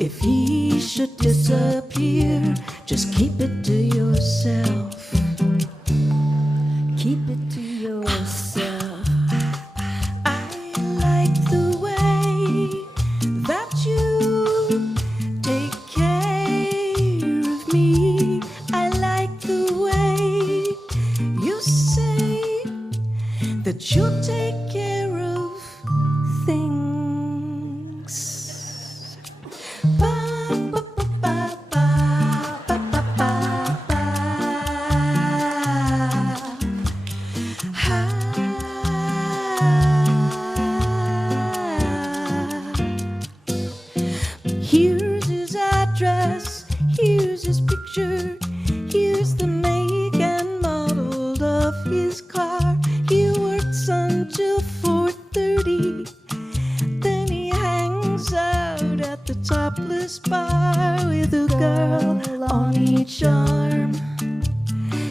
If he should disappear, just keep it to yourself. Keep it to yourself. I like the way that you take care of me. I like the way you say that you'll take care of things. Here's his address, here's his picture, here's the make and model of his car. He works until 4:30, then he hangs out at the topless bar with a girl on each arm.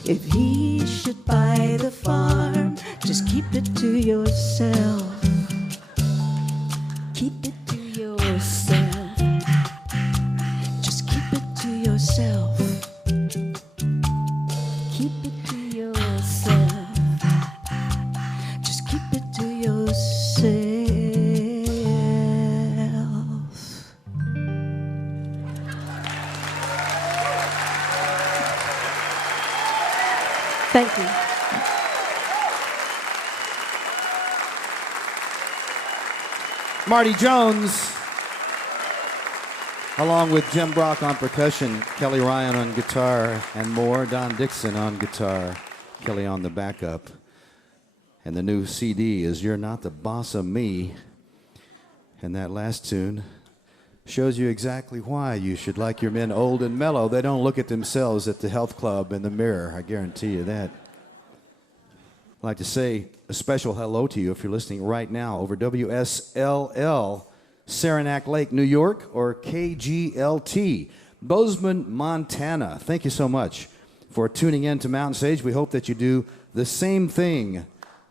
If he should buy the farm, just keep it to yourself. Keep it to yourself. Just keep it to yourself. Keep it to yourself. Just keep it to yourself. Thank you. Marti Jones, along with Jim Brock on percussion, Kelly Ryan on guitar, and more. Don Dixon on guitar, Kelly on the backup. And the new CD is You're Not the Boss of Me. And that last tune shows you exactly why you should like your men old and mellow. They don't look at themselves at the health club in the mirror, I guarantee you that. I'd like to say a special hello to you if you're listening right now over WSLL, Saranac Lake, New York, or KGLT, Bozeman, Montana. Thank you so much for tuning in to Mountain Stage. We hope that you do the same thing.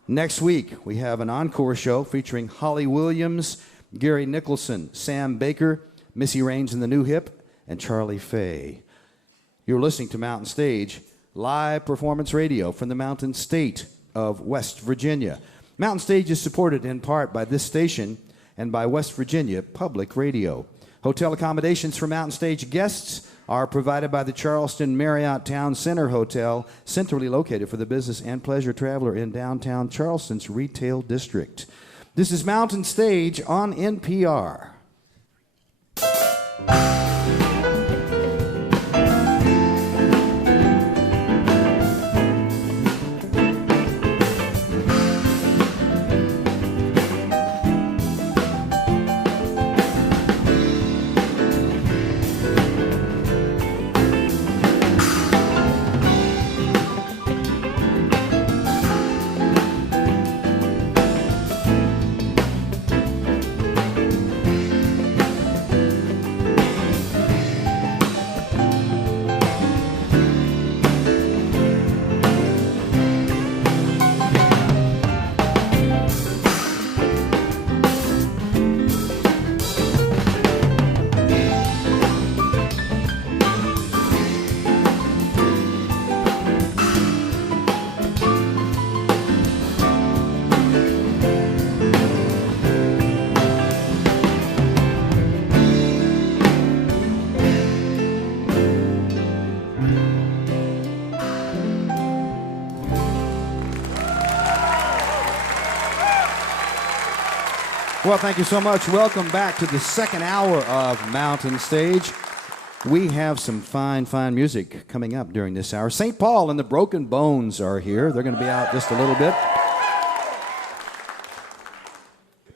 Next week, we have an encore show featuring Holly Williams, Gary Nicholson, Sam Baker, Missy Raines and the New Hip, and Charlie Faye. You're listening to Mountain Stage, live performance radio from the Mountain State of West Virginia. Mountain Stage is supported in part by this station and by West Virginia Public Radio. Hotel accommodations for Mountain Stage guests are provided by the Charleston Marriott Town Center Hotel, centrally located for the business and pleasure traveler in downtown Charleston's retail district. This is Mountain Stage on NPR. Well, thank you so much. Welcome back to the second hour of Mountain Stage. We have some fine, fine music coming up during this hour. St. Paul and the Broken Bones are here. They're going to be out just a little bit.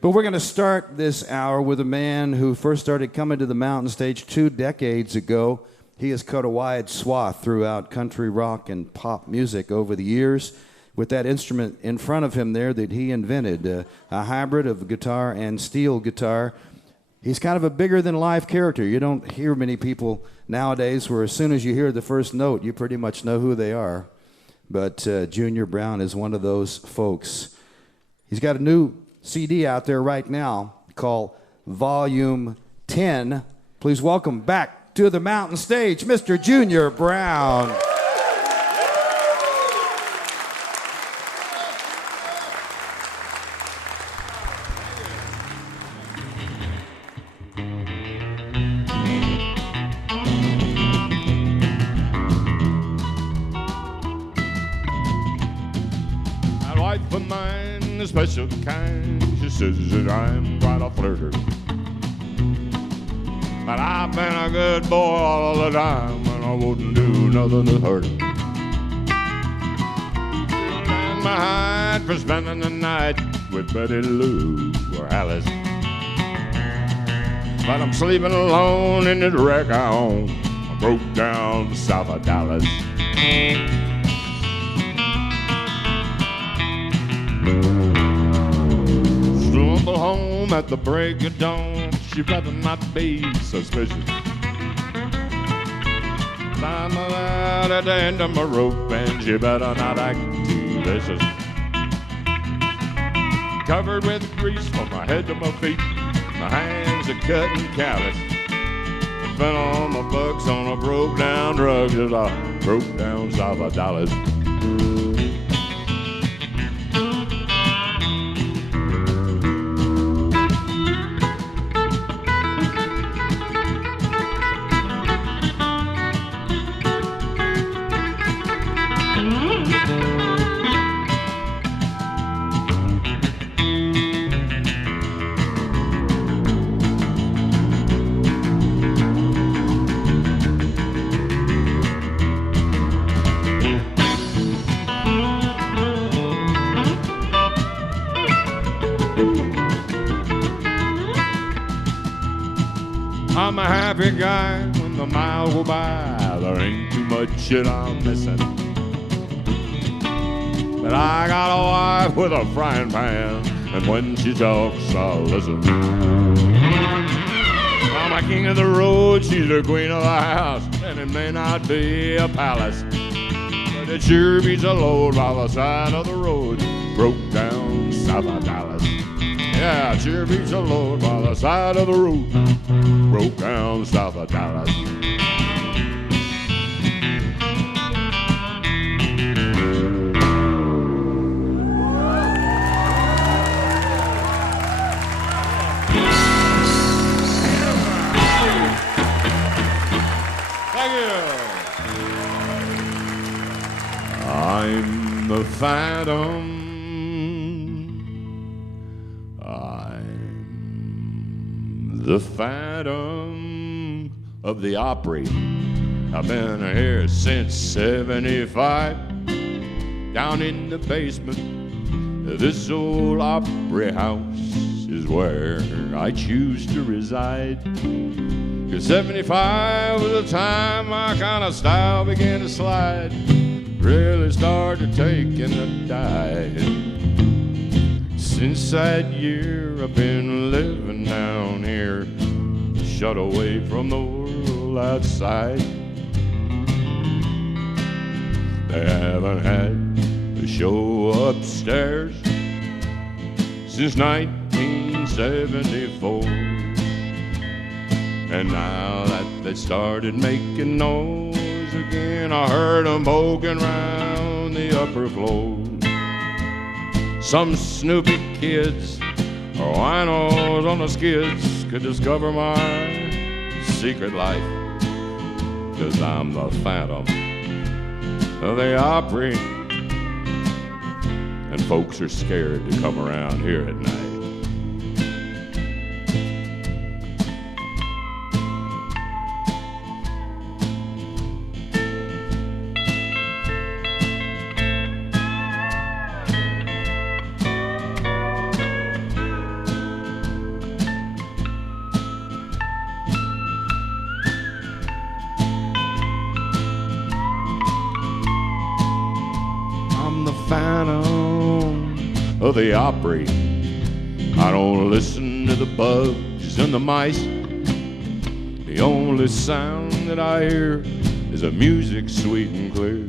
But we're going to start this hour with a man who first started coming to the Mountain Stage 2 decades ago. He has cut a wide swath throughout country, rock, and pop music over the years with that instrument in front of him there that he invented, a hybrid of guitar and steel guitar. He's kind of a bigger-than-life character. You don't hear many people nowadays where as soon as you hear the first note, you pretty much know who they are. But Junior Brown is one of those folks. He's got a new CD out there right now called Volume 10. Please welcome back to the Mountain Stage, Mr. Junior Brown. Special kind, she says that I'm quite a flirter. But I've been a good boy all the time, and I wouldn't do nothing to hurt her. And my hide for spending the night with Betty Lou or Alice. But I'm sleeping alone in this wreck I own. I broke down south of Dallas. Home at the break of dawn, she better not be suspicious. I'm out at the end of my rope, and she better not act delicious. Covered with grease from my head to my feet, my hands are cut and callous. I spent all my bucks on a broke down drug as I broke down south of Dallas. I'm a happy guy when the miles go by. There ain't too much shit I'm missing. But I got a wife with a frying pan, and when she talks, I'll listen. I'm a king of the road, she's the queen of the house, and it may not be a palace, but it sure beats a load by the side of the road, broke down south of Dallas. Yeah, it sure beats a load by the side of the road, broke down south of Dallas. Thank you. I'm the Phantom. The Phantom of the Opry. I've been here since 75, down in the basement of this old Opry house is where I choose to reside. 'Cause 75 was the time my kind of style began to slide, really started taking a dive. Since that year I've been living down here, shut away from the world outside. They haven't had a show upstairs since 1974. And now that they started making noise again, I heard them poking round the upper floor. Some snoopy kids or winos on the skids could discover my secret life, 'cause I'm the Phantom of the Opry, and folks are scared to come around here at night. Phantom of the Opry. I don't listen to the bugs and the mice. The only sound that I hear is a music sweet and clear,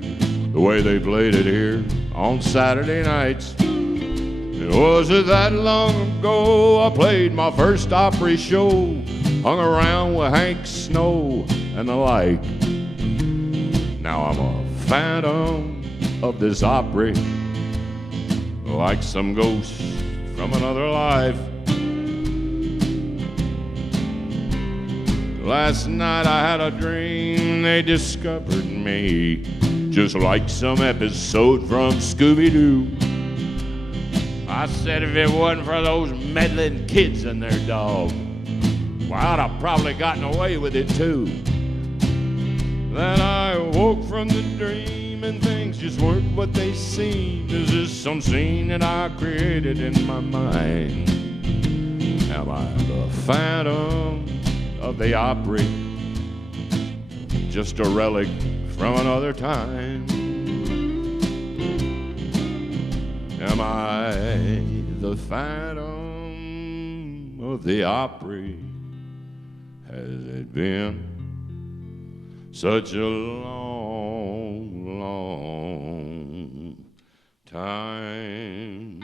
the way they played it here on Saturday nights. It wasn't that long ago I played my first Opry show, hung around with Hank Snow and the like. Now I'm a phantom of this Opry, like some ghost from another life. Last night I had a dream, they discovered me, just like some episode from Scooby-Doo. I said if it wasn't for those meddling kids and their dog, well, I'd have probably gotten away with it too. Then I woke from the dream and things just weren't what they seemed. Is this some scene that I created in my mind? Am I the phantom of the Opry, just a relic from another time? Am I the phantom of the Opry? Has it been such a long, long time?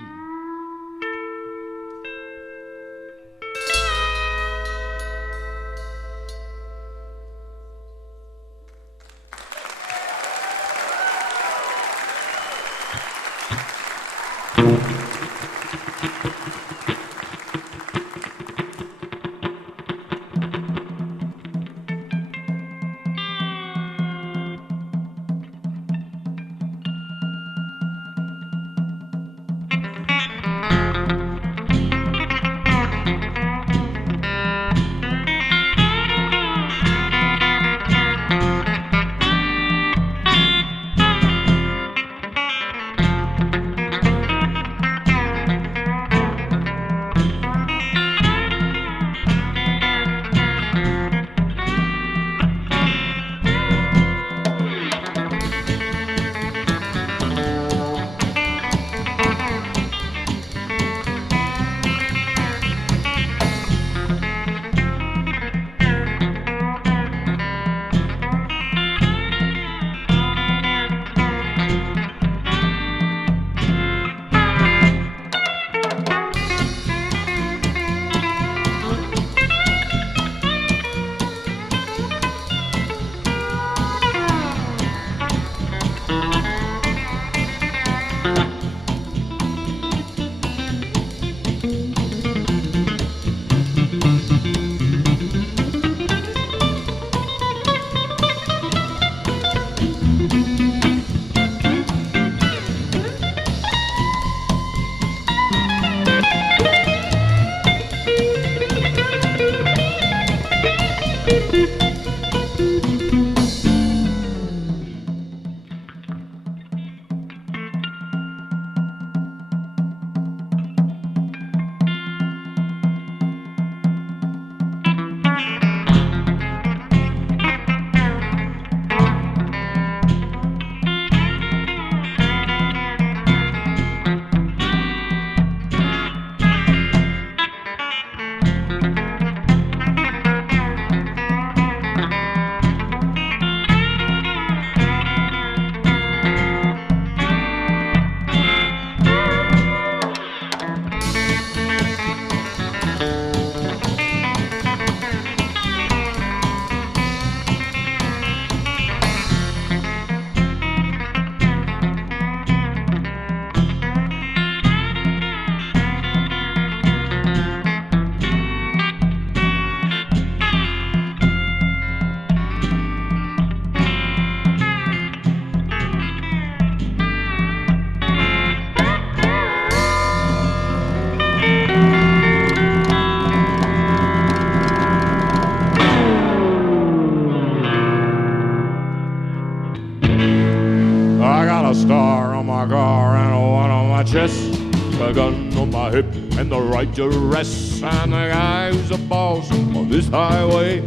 chest, a gun on my hip, and the right to rest. I'm the guy who's the boss on this highway.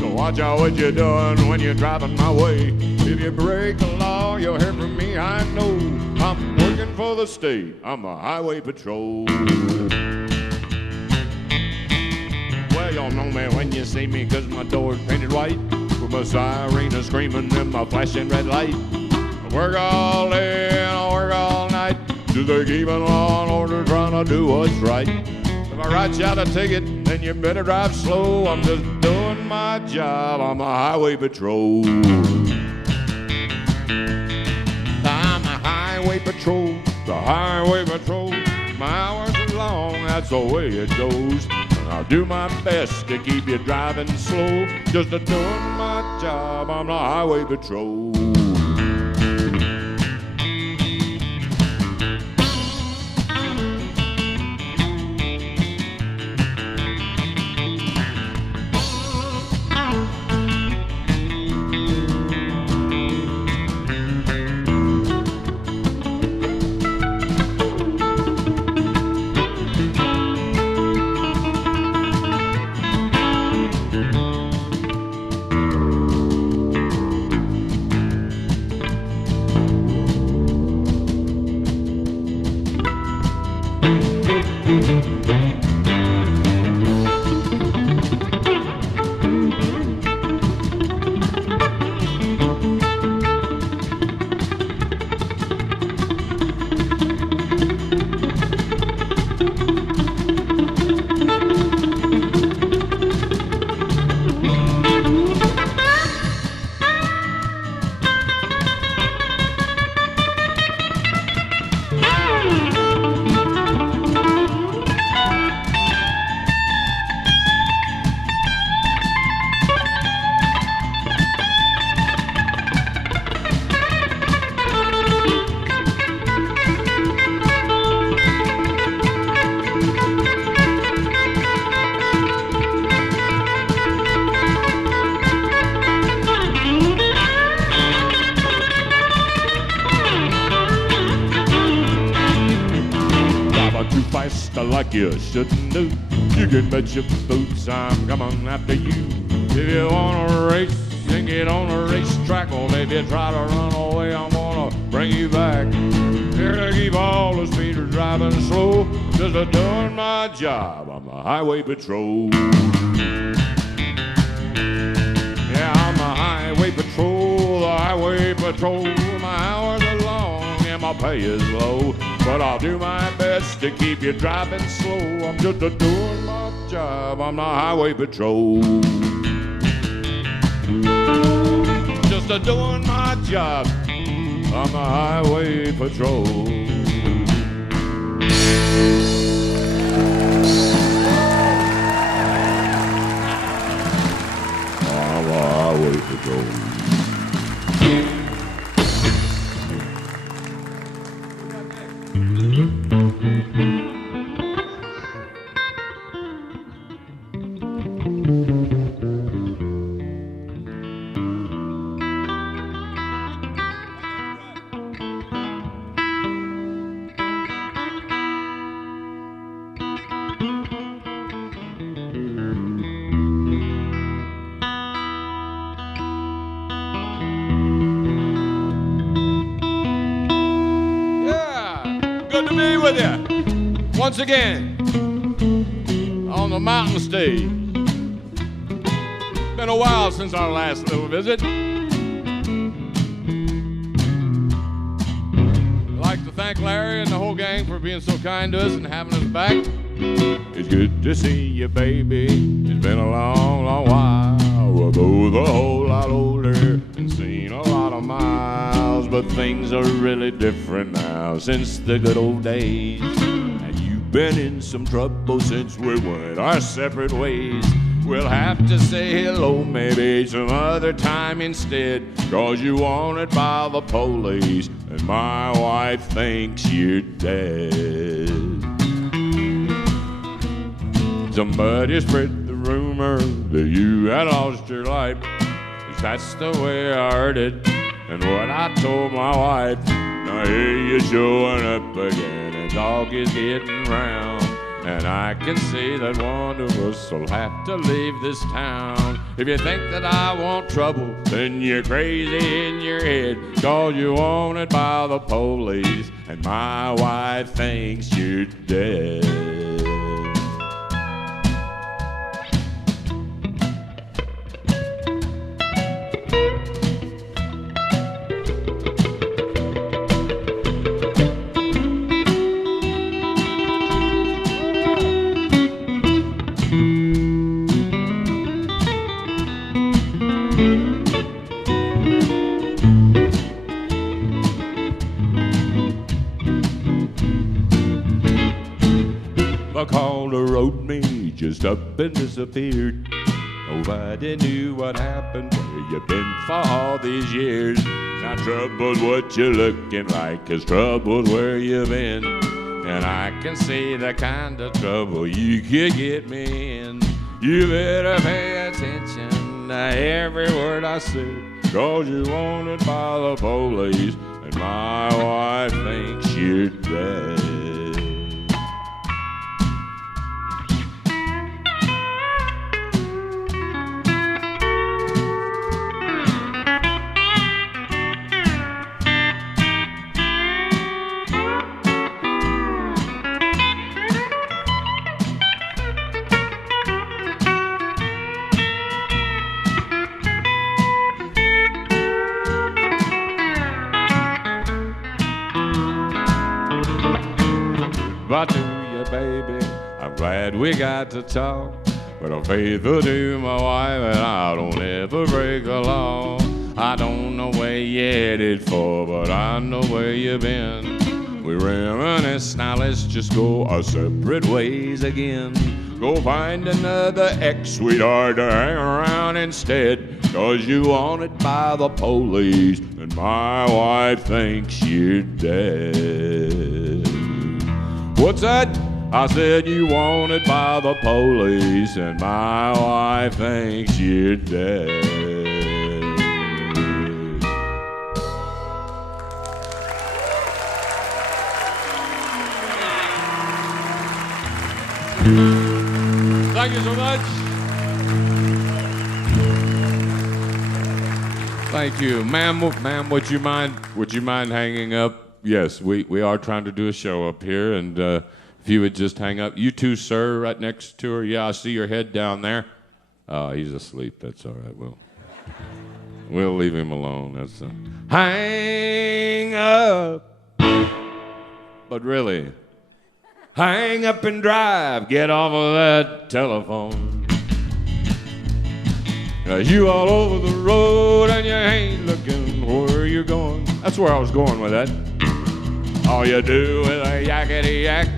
So watch out what you're doing when you're driving my way. If you break the law, you'll hear from me, I know. I'm working for the state, I'm the highway patrol. Well, y'all know me when you see me, 'cause my door's painted white, with my siren a screaming and my flashing red light. I work all day and I work all night, just to keep an law and order, trying to do what's right. If I write you out a ticket, then you better drive slow. I'm just doing my job, I'm a highway patrol. I'm a highway patrol, the highway patrol. My hours are long, that's the way it goes. And I'll do my best to keep you driving slow. Just a doing my job, I'm the highway patrol. Like you shouldn't do. You can bet your boots I'm coming after you. If you wanna race, then get on a racetrack. Or maybe try to run away, I'm gonna bring you back. Here to keep all the speeders driving slow. Just a doing my job, I'm the highway patrol. Yeah, I'm the highway patrol, the highway patrol. My hours are long and my pay is low, but I'll do my best to keep you driving slow. I'm just a doing my job, I'm the highway patrol. Just a doing my job, I'm the highway patrol. I'm the highway patrol. Good to be with you once again on the mountain stage. Been a while since our last little visit. I'd like to thank Larry and the whole gang for being so kind to us and having us back. It's good to see you, baby. It's been a long, long while. We're both a whole lot older and seen a lot of miles, but things are really different now since the good old days. And you've been in some trouble since we went our separate ways. We'll have to say hello maybe some other time instead, 'cause you wanted by the police and my wife thinks you're dead. Somebody spread the rumor that you had lost your life. 'Cause that's the way I heard it and what I told my wife. Now here you're showing up again and talk is getting round. And I can see that one of us will have to leave this town. If you think that I want trouble, then you're crazy in your head, 'cause you're wanted by the police, and my wife thinks you're dead. A caller wrote me just up and disappeared. Nobody knew what happened, where you been for all these years. Now trouble's what you're looking like, 'cause trouble's where you've been. And I can see the kind of trouble you could get me in. You better pay attention to every word I say, 'cause you're wanted by the police, and my wife thinks you're dead. But to you, baby, I'm glad we got to talk. But I'm faithful to my wife, and I don't ever break the law. I don't know where you're headed for, but I know where you've been. We reminisce, now let's just go our separate ways again. Go find another ex, sweetheart, to hang around instead, 'cause you wanted by the police, and my wife thinks you're dead. What's that? I said you wanted by the police, and my wife thinks you're dead. Thank you so much. Thank you, ma'am. Would you mind hanging up? Yes, we are trying to do a show up here, and if you would just hang up. You too, sir, right next to her. Yeah, I see your head down there. He's asleep. That's all right. We'll leave him alone. That's hang up. But really, hang up and drive. Get off of that telephone. 'Cause you all over the road and you ain't looking where you're going. That's where I was going with that. All you do is a yakety yak,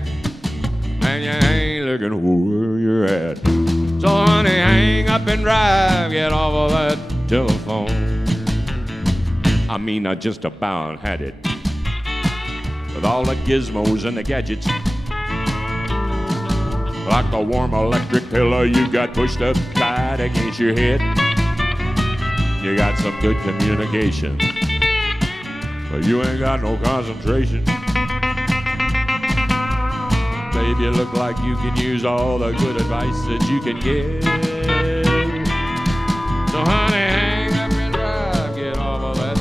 and you ain't looking where you're at. So honey, hang up and drive, get off of that telephone. I mean, I just about had it. With all the gizmos and the gadgets, like a warm electric pillow you got pushed up tight against your head. You got some good communication, but you ain't got no concentration. Baby, you look like you can use all the good advice that you can get. So honey, hang up and drive, get off of that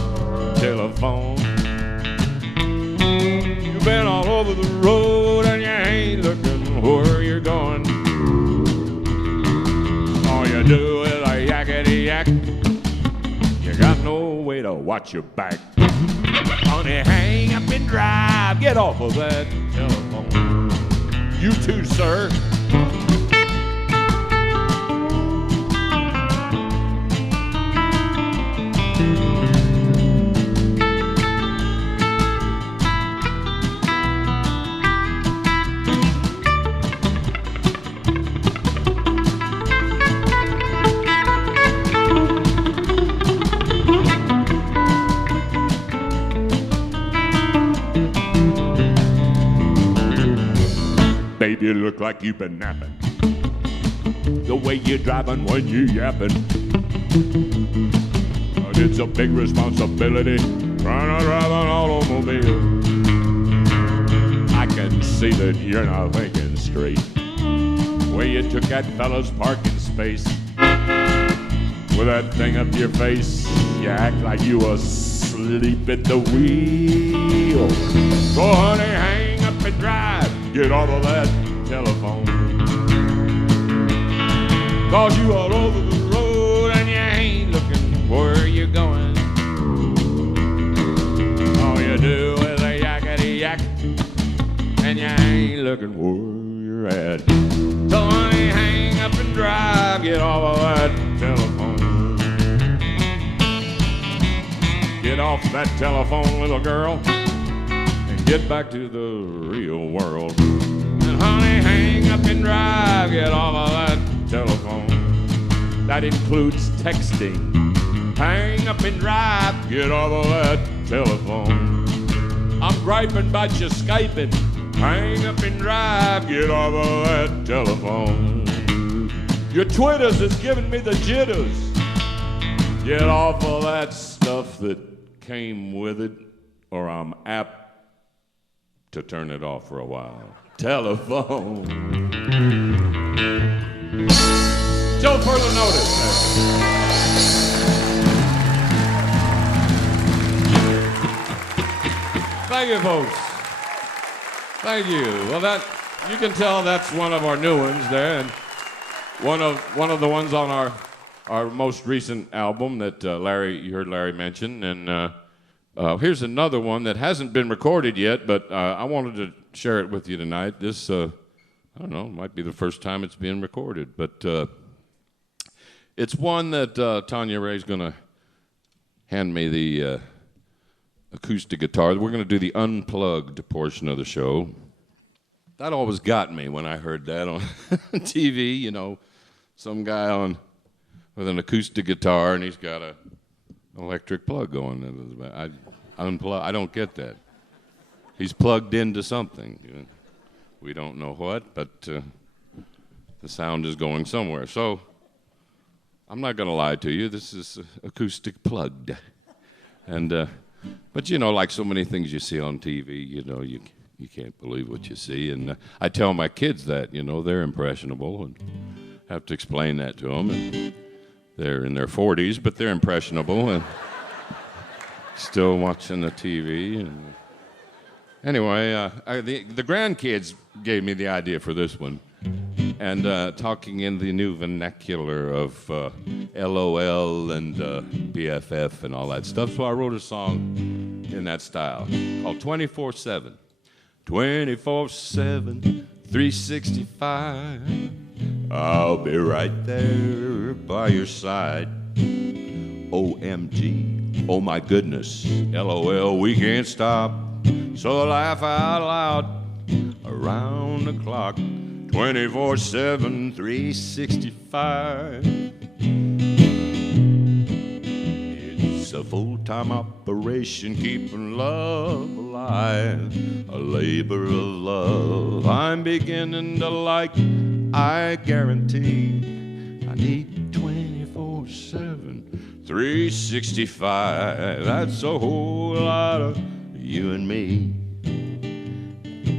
telephone. You've been all over the road and you ain't looking where you're going. All you do is a yakety yak. You got no way to watch your back. Honey, hang up and drive, get off of that telephone. You too, sir. Baby, you look like you've been napping. The way you're driving when you're yapping. But it's a big responsibility trying to drive an automobile. I can see that you're not thinking straight. Where you took that fella's parking space with that thing up to your face. You act like you was asleep at the wheel. So honey, hang up and drive. Get off of that telephone. Cause you all over the road and you ain't looking where you're going. All you do is a yakety yak and you ain't looking where you're at. So honey, hang up and drive. Get off of that telephone. Get off that telephone, little girl, and get back to the real world. And honey, hang up and drive. Get off of that telephone. That includes texting. Hang up and drive. Get off of that telephone. I'm griping about you Skyping. Hang up and drive. Get off of that telephone. Your Twitters is giving me the jitters. Get off of that stuff that came with it, or I'm apt to turn it off for a while. Telephone. Till further notice. Thank you, folks. Thank you. Well, that you can tell that's one of our new ones there, and one of the ones on our most recent album that you heard Larry mention. And here's another one that hasn't been recorded yet, but I wanted to share it with you tonight. This, I don't know, might be the first time it's being recorded, but it's one that Tanya Ray's going to hand me the acoustic guitar. We're going to do the unplugged portion of the show. That always got me when I heard that on TV, you know, some guy with an acoustic guitar and he's got an electric plug going. I don't get that. He's plugged into something. You know. We don't know what, but the sound is going somewhere. So I'm not going to lie to you. This is acoustic plugged. And but, you know, like so many things you see on TV, you know, you can't believe what you see. And I tell my kids that, you know, they're impressionable and have to explain that to them. And they're in their 40s, but they're impressionable and still watching the TV. And anyway, the grandkids gave me the idea for this one. And talking in the new vernacular of LOL and BFF and all that stuff. So I wrote a song in that style called 24/7. 24/7, 365. I'll be right there by your side. OMG, oh my goodness, LOL, we can't stop. So laugh out loud around the clock. 24/7, 365. It's a full-time operation keeping love alive, a labor of love I'm beginning to like. I guarantee I need 24/7, 365. That's a whole lot of you and me.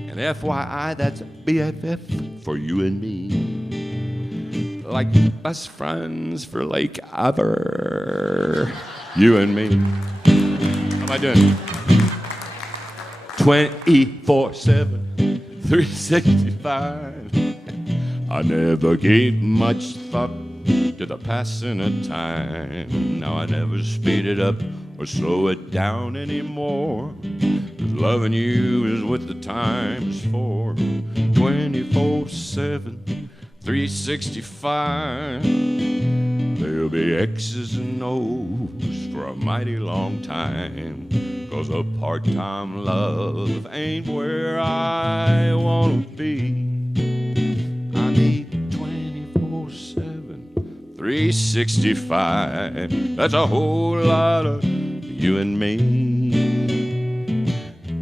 And FYI, that's BFF for you and me. Like best friends for like ever. You and me. How am I doing? 24/7, 365. I never gave much thought to the passing of time. Now I never speed it up or slow it down anymore. 'Cause loving you is what the time's for. 24/7, 365. There'll be X's and O's for a mighty long time. 'Cause a part-time love ain't where I wanna be. I need 24/7, 365. That's a whole lot of you and me.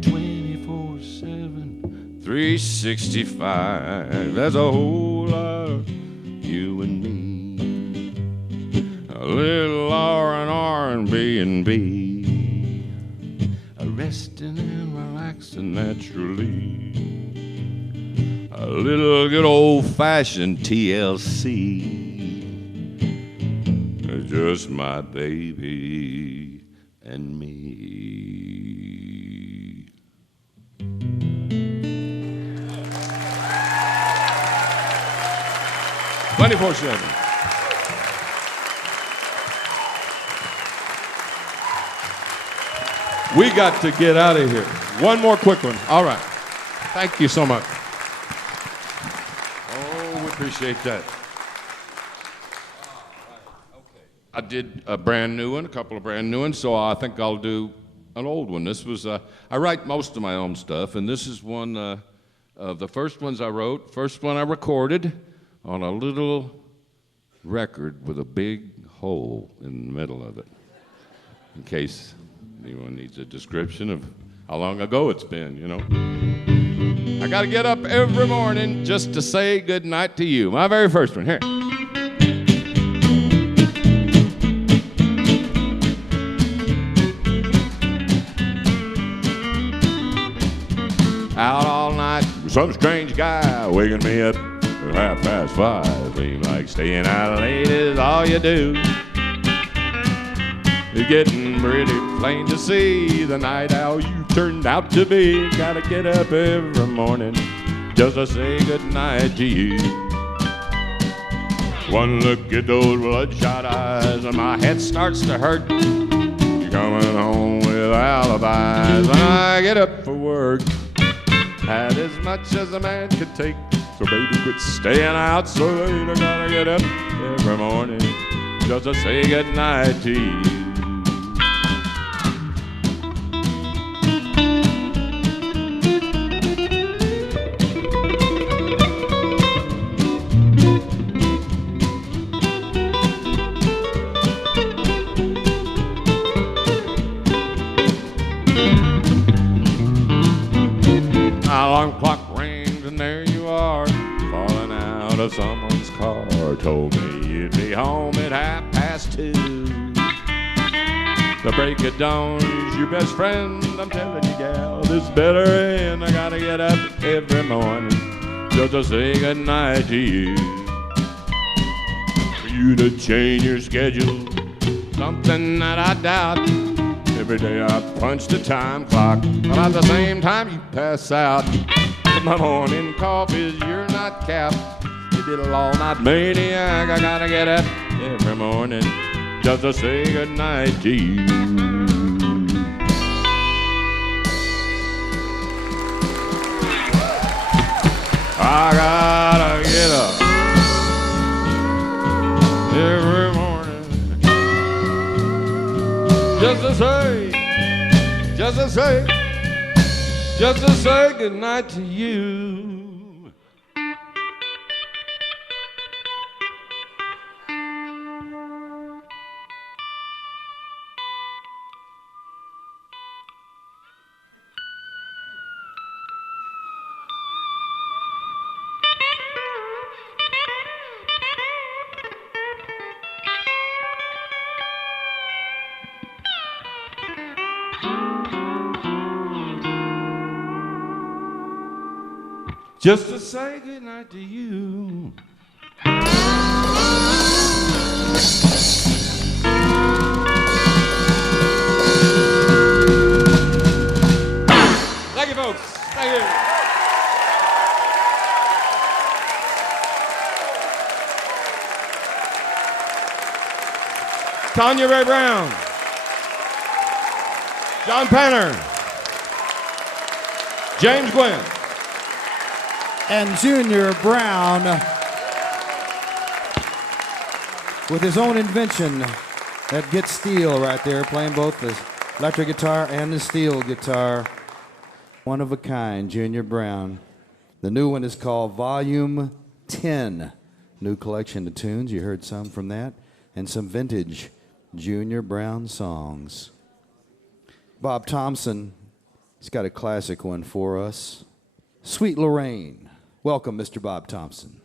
24/7, 365. That's a whole lot of you and me. A little R&R and B&B. Resting and relaxing naturally. A little good old-fashioned TLC. Just my baby and me. 24/7. We got to get out of here. One more quick one. All right. Thank you so much. Oh, we appreciate that. I did a brand new one, a couple of brand new ones, so I think I'll do an old one. This was, I write most of my own stuff, and this is one of the first ones I wrote, first one I recorded on a little record with a big hole in the middle of it, in case anyone needs a description of how long ago it's been, you know. I gotta get up every morning just to say goodnight to you. My very first one, here. Out all night with some strange guy waking me up at 5:30. Seems like staying out late is all you do. It's getting pretty plain to see the night owl you turned out to be. Gotta get up every morning just to say goodnight to you. One look at those bloodshot eyes and my head starts to hurt. You're coming home with alibis and I get up for work. Had as much as a man could take, so baby quit staying out so late. I gotta get up every morning just to say goodnight to you. Alarm clock rings and there you are, falling out of someone's car. Told me you'd be home at 2:30. The break of dawn is your best friend. I'm telling you, gal, this better end. I gotta get up every morning just to say goodnight to you. For you to change your schedule, something that I doubt. Every day I punch the time clock, about the same time you pass out. My morning coffee's you're not capped. You did a all-night maniac. I gotta get up every morning just to say goodnight to you. I gotta get up every morning just to say goodnight to you. Just to say goodnight to you. Thank you, folks. Thank you. Tanya Ray Brown, John Panner, James Gwynn, and Junior Brown with his own invention, that git steel right there, playing both the electric guitar and the steel guitar. One of a kind, Junior Brown. The new one is called Volume 10. New collection of tunes. You heard some from that, and some vintage Junior Brown songs. Bob Thompson has got a classic one for us. Sweet Lorraine. Welcome, Mr. Bob Thompson.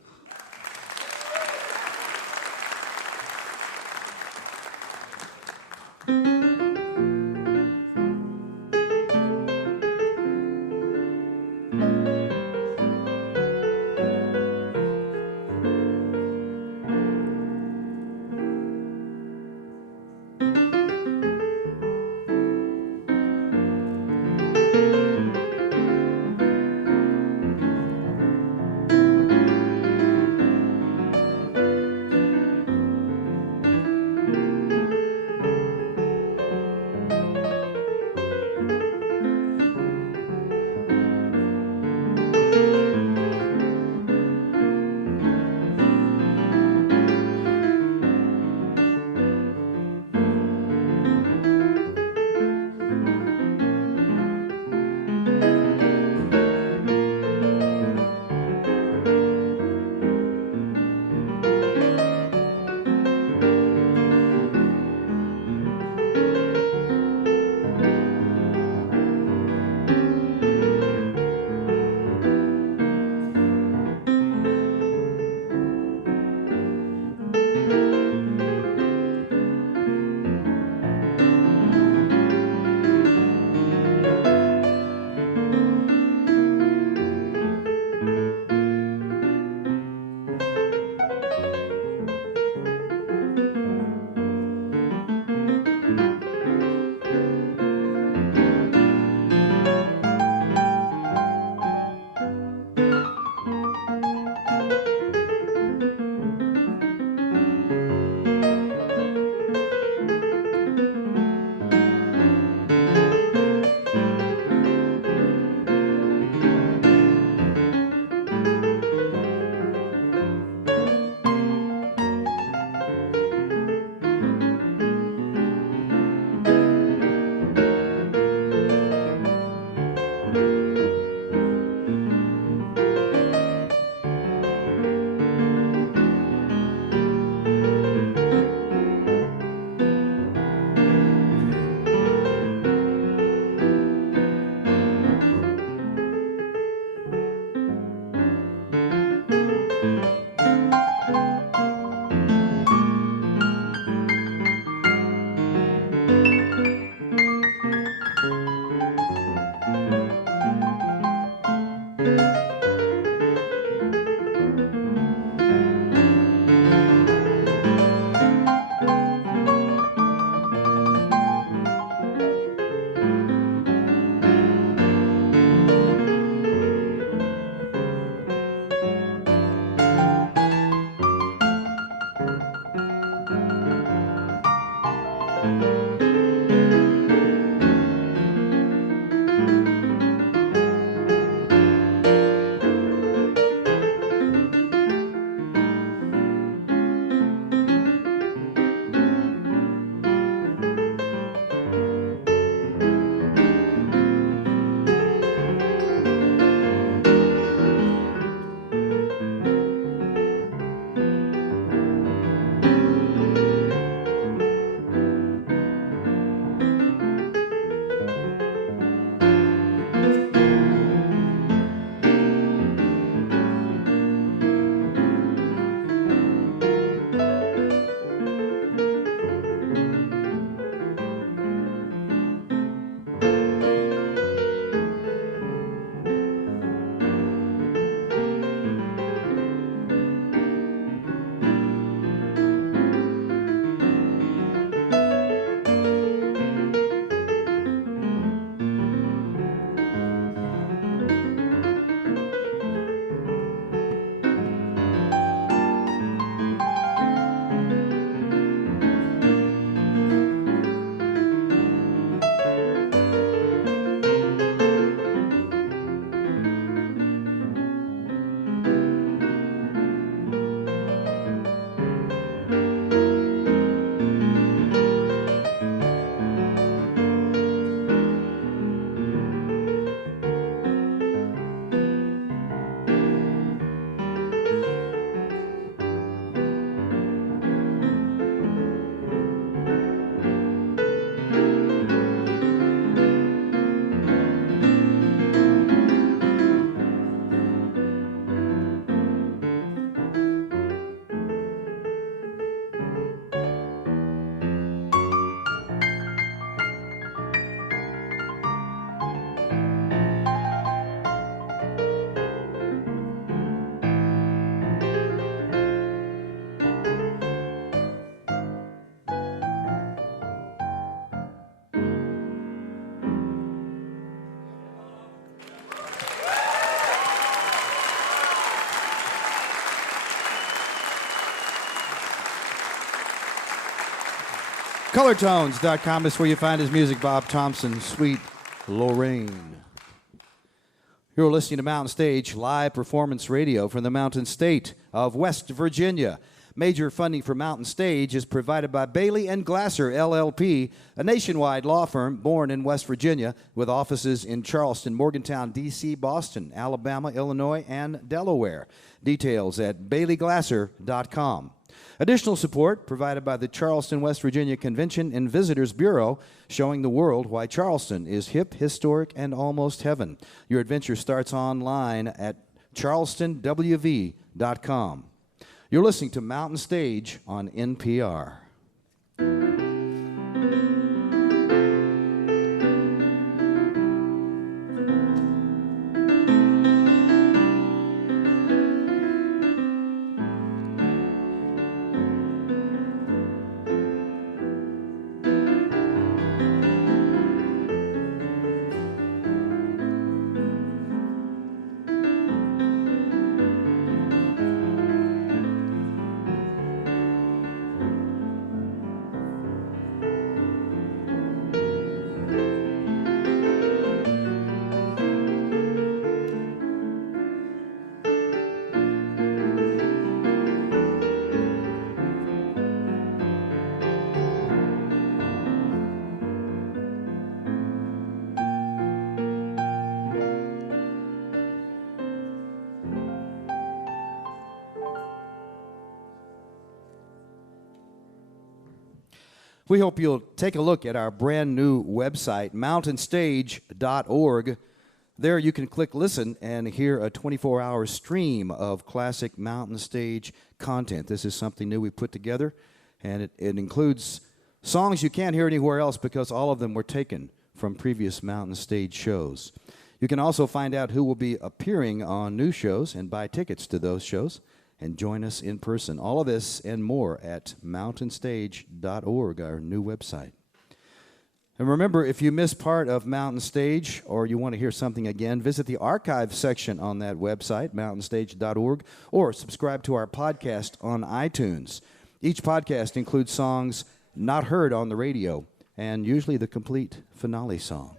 Colortones.com is where you find his music. Bob Thompson, Sweet Lorraine. You're listening to Mountain Stage live performance radio from the Mountain State of West Virginia. Major funding for Mountain Stage is provided by Bailey and Glasser, LLP, a nationwide law firm born in West Virginia with offices in Charleston, Morgantown, D.C., Boston, Alabama, Illinois, and Delaware. Details at baileyglasser.com. Additional support provided by the Charleston, West Virginia Convention and Visitors Bureau, showing the world why Charleston is hip, historic, and almost heaven. Your adventure starts online at charlestonwv.com. You're listening to Mountain Stage on NPR. We hope you'll take a look at our brand new website, mountainstage.org. There you can click listen and hear a 24-hour stream of classic Mountain Stage content. This is something new we put together, and it includes songs you can't hear anywhere else because all of them were taken from previous Mountain Stage shows. You can also find out who will be appearing on new shows and buy tickets to those shows and join us in person. All of this and more at mountainstage.org, our new website. And remember, if you miss part of Mountain Stage or you want to hear something again, visit the archive section on that website, mountainstage.org, or subscribe to our podcast on iTunes. Each podcast includes songs not heard on the radio, and usually the complete finale song.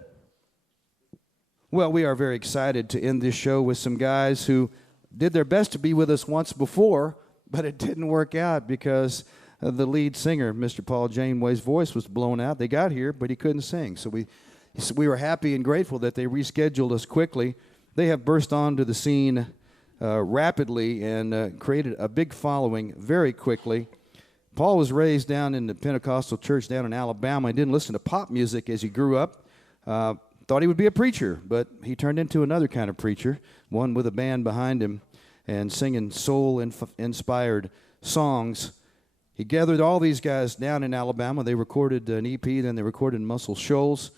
Well, we are very excited to end this show with some guys who did their best to be with us once before, but it didn't work out because the lead singer, Mr. Paul Janeway's voice was blown out. They got here, but he couldn't sing. So we were happy and grateful that they rescheduled us quickly. They have burst onto the scene rapidly and created a big following very quickly. Paul was raised down in the Pentecostal church down in Alabama. He didn't listen to pop music as he grew up. Thought he would be a preacher, but he turned into another kind of preacher, one with a band behind him and singing soul-inspired songs. He gathered all these guys down in Alabama. They recorded an EP, then they recorded Muscle Shoals,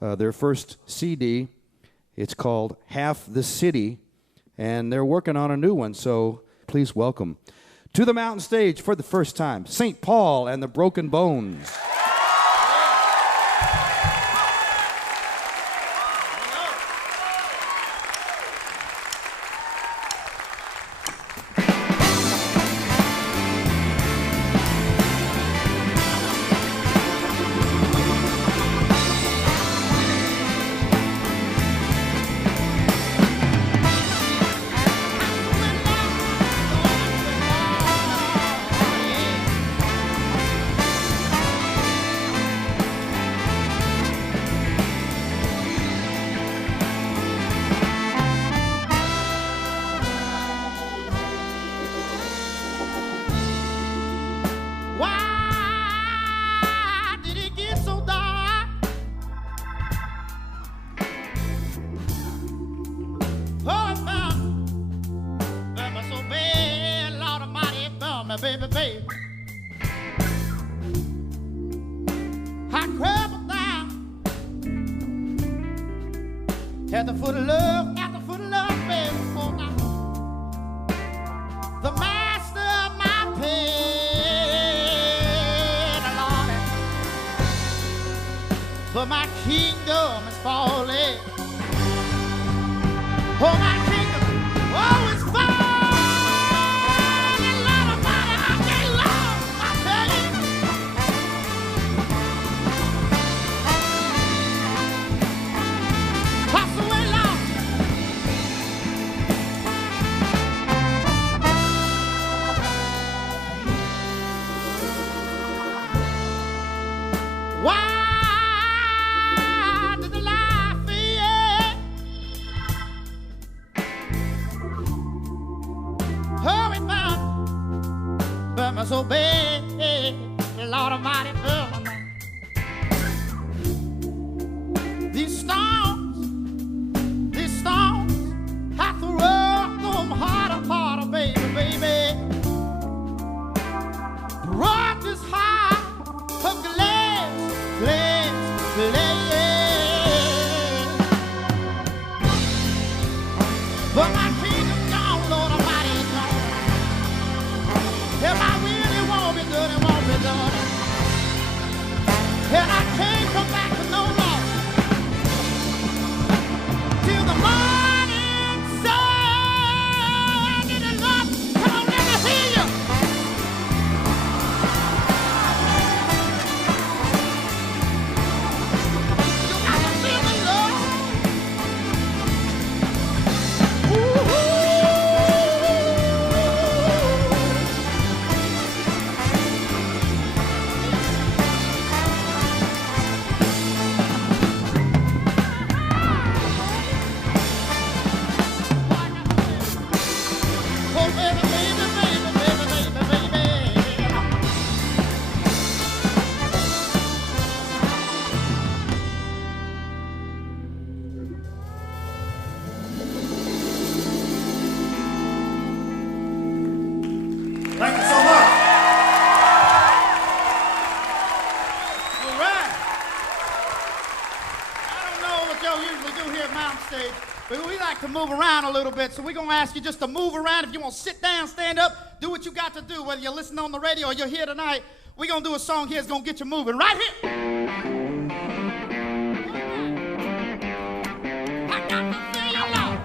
their first CD. It's called Half the City, and they're working on a new one, so please welcome to the mountain stage for the first time, St. Paul and the Broken Bones. At the foot of love, baby, oh, now. The master of my pain, Lord, but my kingdom is falling. Oh, my kingdom, oh, it's falling. Lord Almighty, I can't love, I tell you. Pass away, Lord. Why did the life feel? Hurry, man, but my so bad, Lord Almighty, burn my mind. These stones, have to roll them harder, harder, baby, baby. Brought this heart of glass, glass, glass. But my kingdom gone, Lord Almighty, is gone. If I really won't be done, it won't be done. And I can't come back to no more till the morning sun. Get it up, come on, let me hear you. You got to feel the love. Oh, baby, baby, baby, baby, baby, baby. Thank you so much. All right. I don't know what y'all usually do here at Mountain Stage, but we like to move around a little bit, so we're going to ask you just to move around. If you want to sit down, stand up, do what you got to do, whether you're listening on the radio or you're here tonight. We're going to do a song here that's going to get you moving right here. I got to feel your love.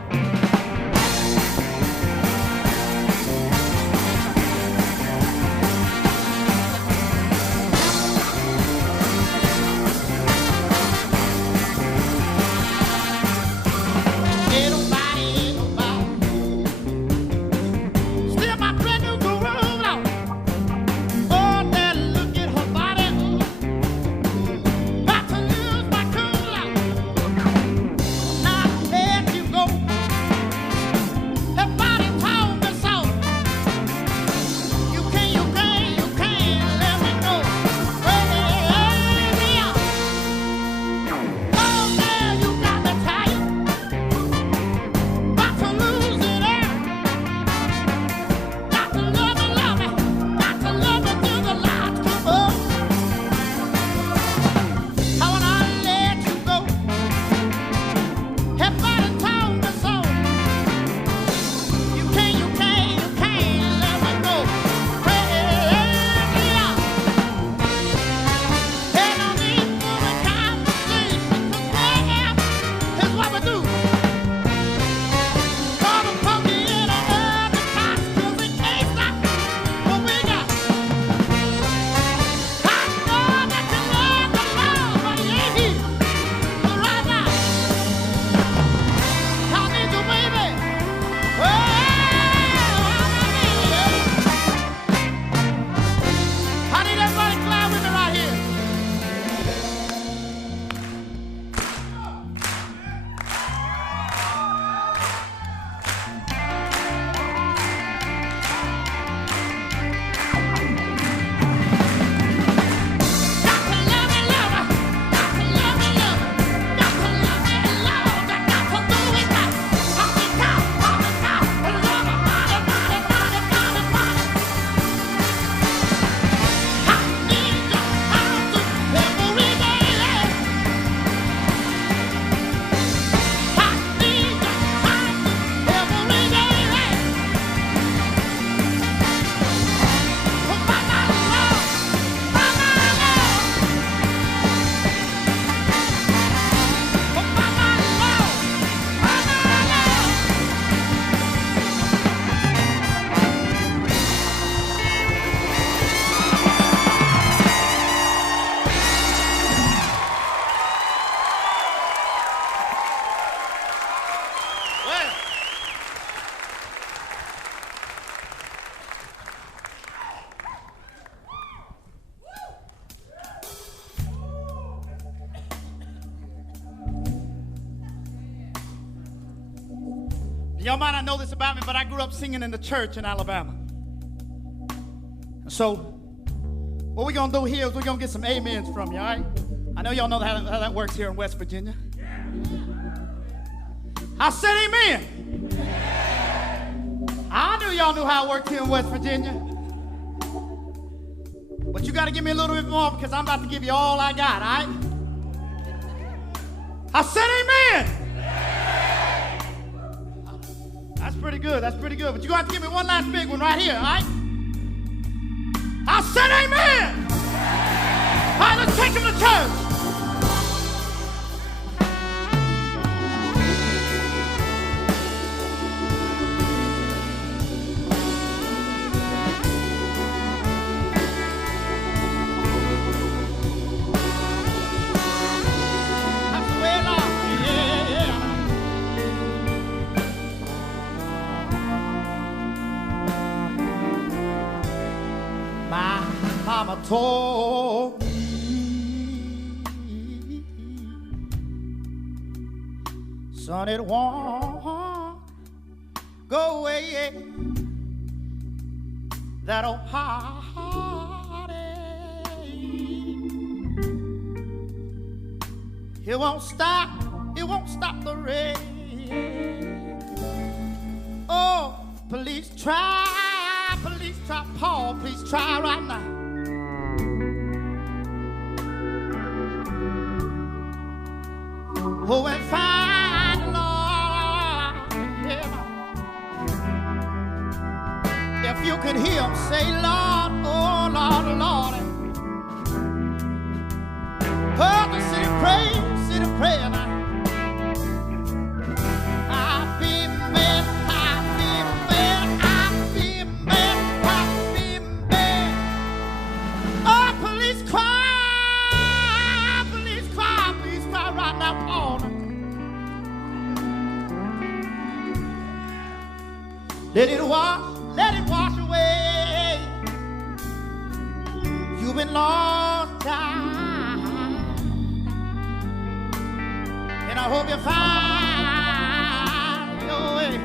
Y'all might not know this about me, but I grew up singing in the church in Alabama. So, what we're going to do here is we're going to get some amens from you, all right? I know y'all know how that works here in West Virginia. I said amen. I knew y'all knew how it worked here in West Virginia. But you got to give me a little bit more because I'm about to give you all I got, all right? I said amen. That's pretty good. That's pretty good. But you're going to have to give me one last big one right here, all right? I said amen. All right, let's take him to church. That's the way, Lord. Yeah. My mama told me, son, it won't go away, that old heartache. It won't stop the rain. Oh, please try, Paul, please try right now. Oh, and find the Lord, yeah. If you can hear him say, Lord, oh, Lord, Lord. Oh, the city praying now. I've been bad. Oh, please cry right now, Paul. Let it wash away. You've been lost time, and I hope you find your way.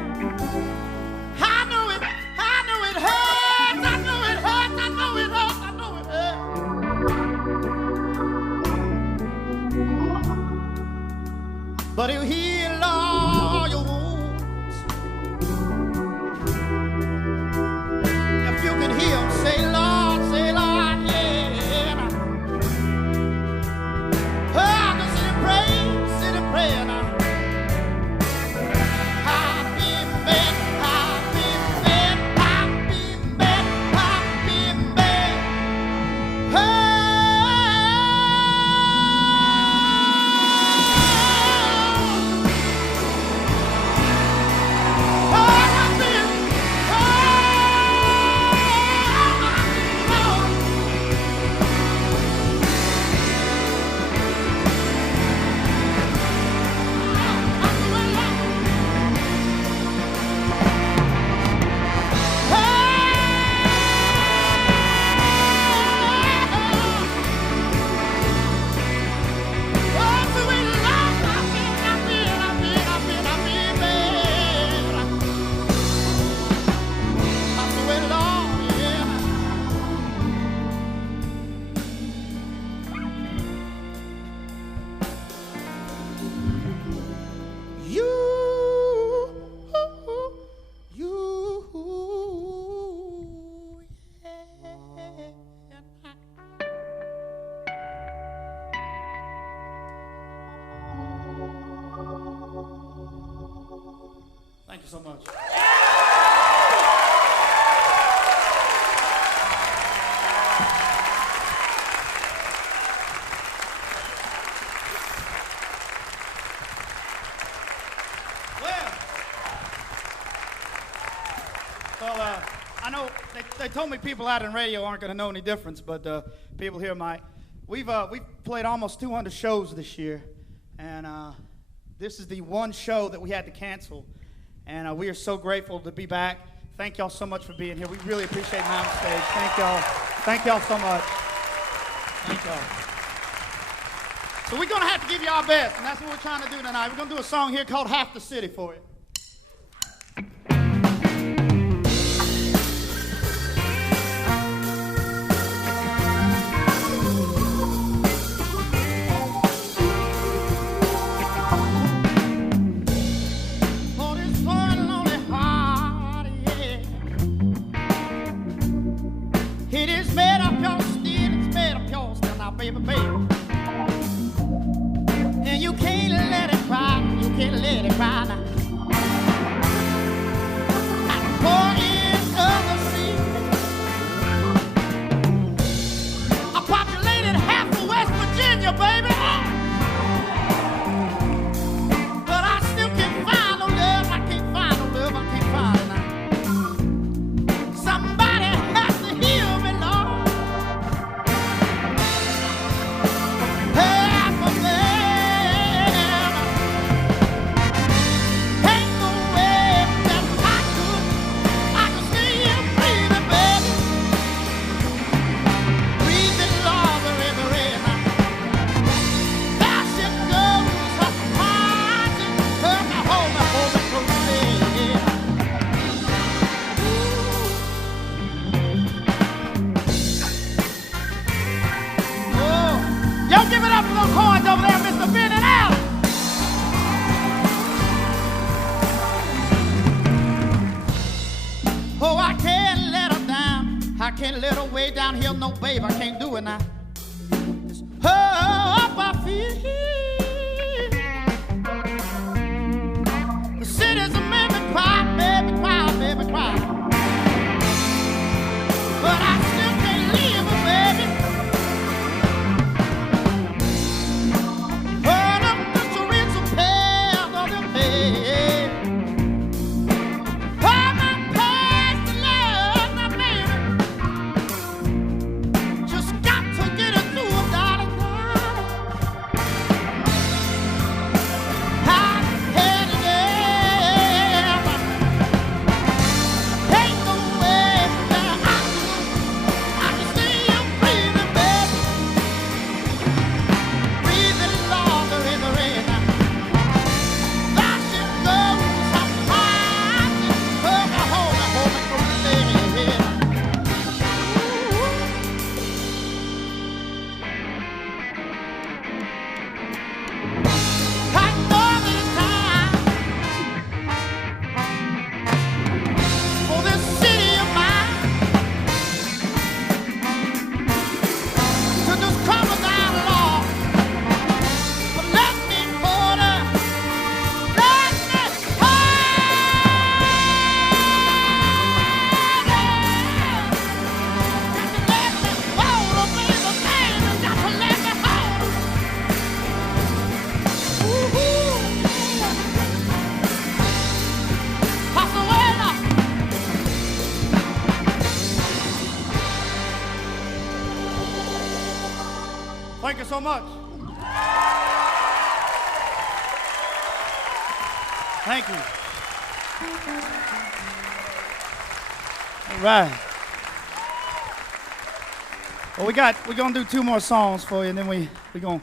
I know it hurts. I know it hurts. But he'll heal all your wounds. If you can hear him say, Lord, yeah. Oh, just sit and pray now. I've been bad. Thank you so much. Well, I know they told me people out in radio aren't going to know any difference, but people here might. We've played almost 200 shows this year, and this is the one show that we had to cancel, and we are so grateful to be back. Thank y'all so much for being here. We really appreciate Mountain Stage. Thank y'all. Thank y'all so much. Thank y'all. So we're going to have to give you our best, and that's what we're trying to do tonight. We're going to do a song here called Half the City for you. baby, baby. And you can't let it cry, you can't let it cry now. I pour in other sea. I populated half of West Virginia, baby. But I still can't find no love, I can't find no love, I can't find it now. Somebody has to heal me, Lord. Half of them. Ain't no way that I could stay here breathing, baby. Breathing longer in the rain. There she goes, her heart and hold me closely. Oh, y'all give it up for those horns over there, Mr. Ben and Al. Oh, I can't let her down. I can't let her way down here, no babe. I can't do it now. It's up I feel. The city's a made me cry, baby, cry, baby, cry. But I still can't leave her, baby. Burn up the syringe of pale on the bed. Oh, my past love, my baby. Just got to get it through, darling, darling. I had it ever. Ain't no way that I can stay here breathing, baby. Breathing longer in the rain. There she goes, her heart and hold me closely. I know that it's time for this city of mine to just come down along. But let me hold her, let me hold her. Let me hold her, baby, baby, just let me hold her. Pazuela. Thank you so much. Thank you. All right. Well, we're gonna do two more songs for you, and then we're gonna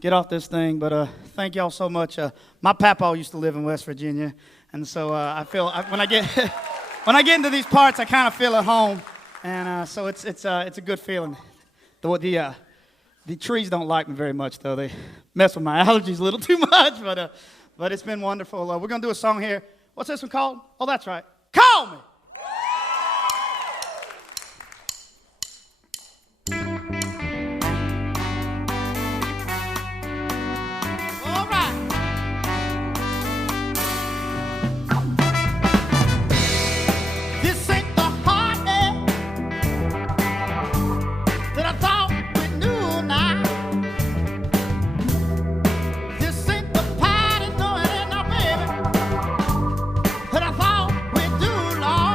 get off this thing. But thank y'all so much. My papa used to live in West Virginia, and so I feel when I get when I get into these parts, I kind of feel at home, and so it's a good feeling. The trees don't like me very much, though. They mess with my allergies a little too much, but it's been wonderful. We're gonna do a song here. What's this one called? Oh, that's right. Call me. All right. This ain't the heartache that I thought we knew now. This ain't the party, no, it ain't no baby that I thought we do, Lord.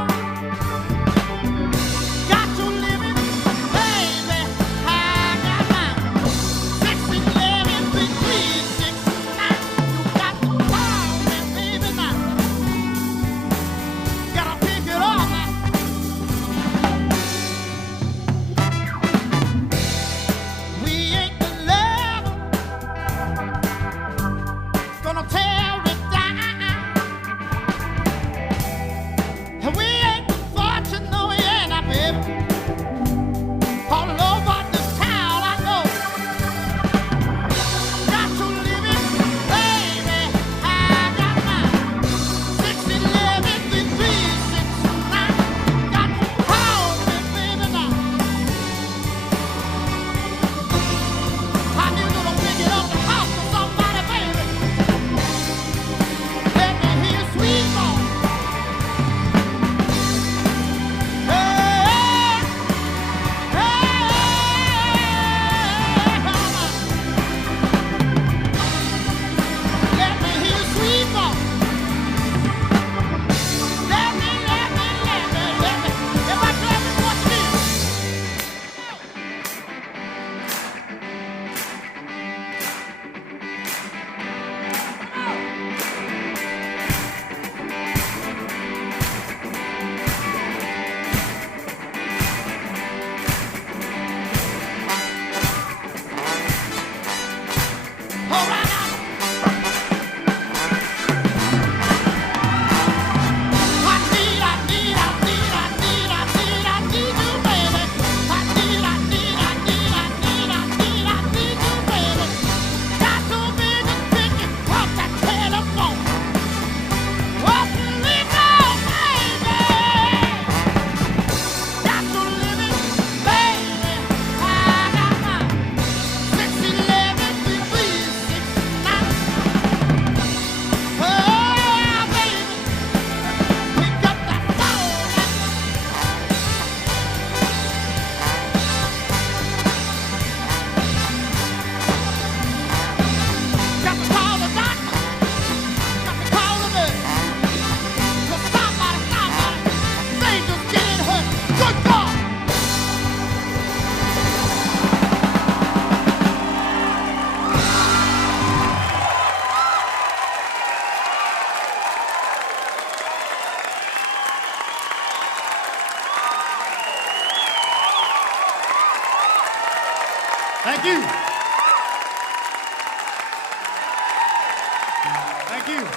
Thank you.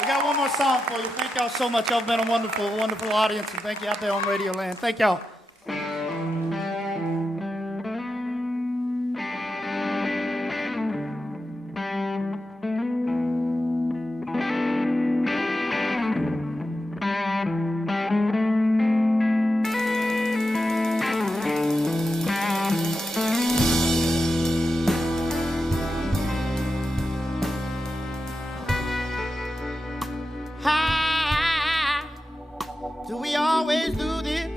We got one more song for you. Thank y'all so much. Y'all been a wonderful, wonderful audience, and thank you out there on Radio Land. Thank y'all. Do we always do this?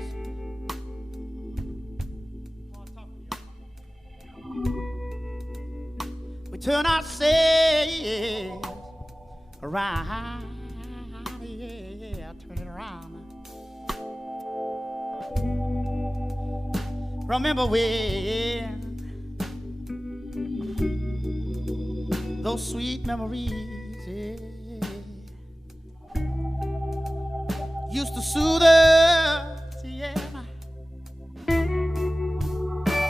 We turn ourselves around. Yeah, turn it around. Remember when those sweet memories, yeah, used to soothe us, yeah.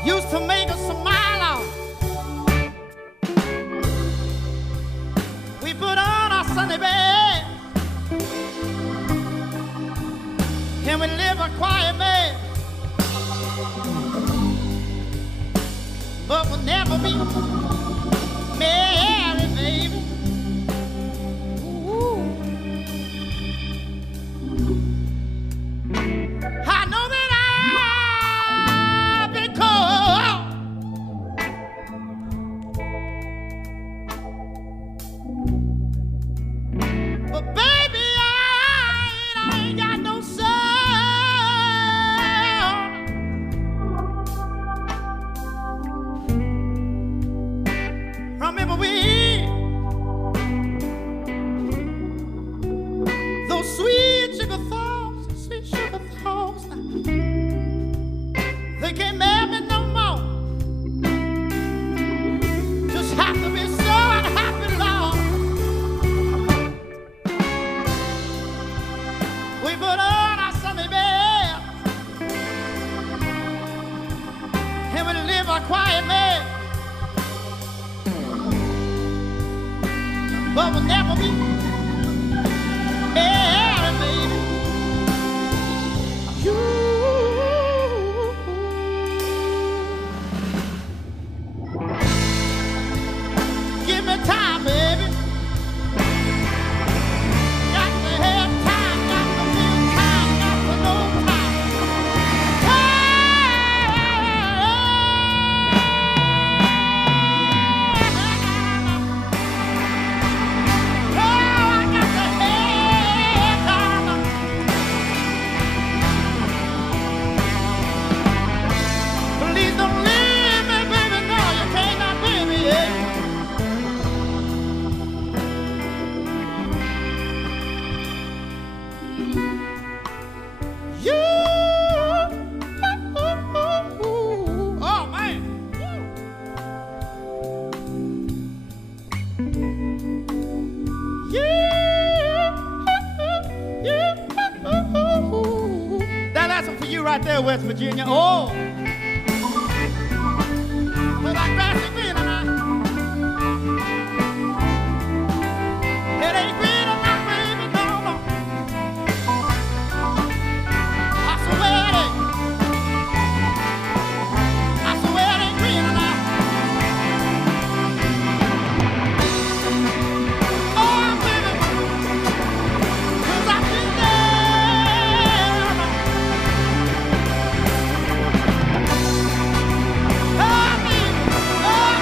Used to make us smile. We put on our Sunday best and we live a quiet man, but we'll never be married, baby. Ooh. I know that I've been called, but baby, I ain't got no son. Remember those sweet sugar thoughts, sweet sugar thoughts. They can't make me no more. Just have to be so unhappy, Lord. We put on our Sunday best and we live our quiet man, but we'll never be married, baby. You give me time, baby. Got to have time, got to feel time, got to know time. Oh, I got to have time. Please don't leave me, baby. No, you cannot leave me, yeah. You, oh man. That's for you right there, West Virginia. Oh, but like grassy green enough. It ain't green enough, baby, no, no. I swear it ain't. I swear it ain't green enough. Oh, baby, 'cause I've been there. Oh, baby, oh,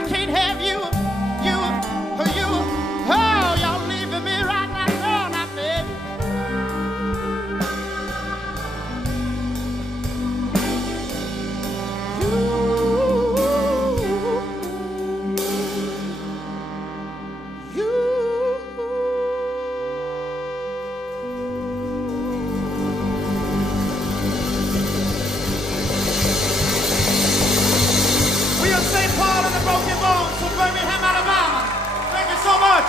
I can't have you. Oh, y'all leaving me right now, baby. We are St. Paul and the Broken Bones from Birmingham, Alabama. Thank you so much.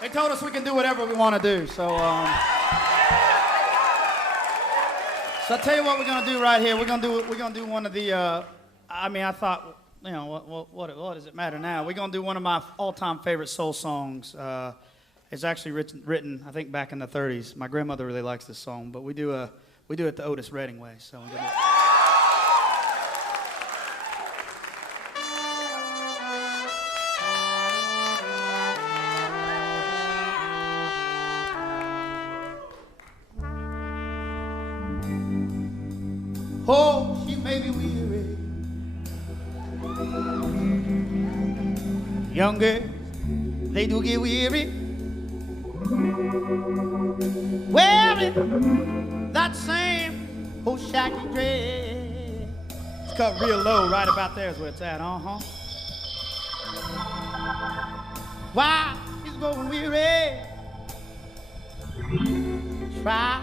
They told us we can do whatever we want to do, so I'll tell you what we're gonna do right here. We're gonna do one of the. I thought, you know, what does it matter now? We're gonna do one of my all-time favorite soul songs. It's actually written, I think, back in the '30s. My grandmother really likes this song, but we do it the Otis Redding way. So. Oh, she may be weary. Young girls, they do get weary. Wearing that same old shaggy dress. It's cut real low, right about there is where it's at, Why he's going weary? Try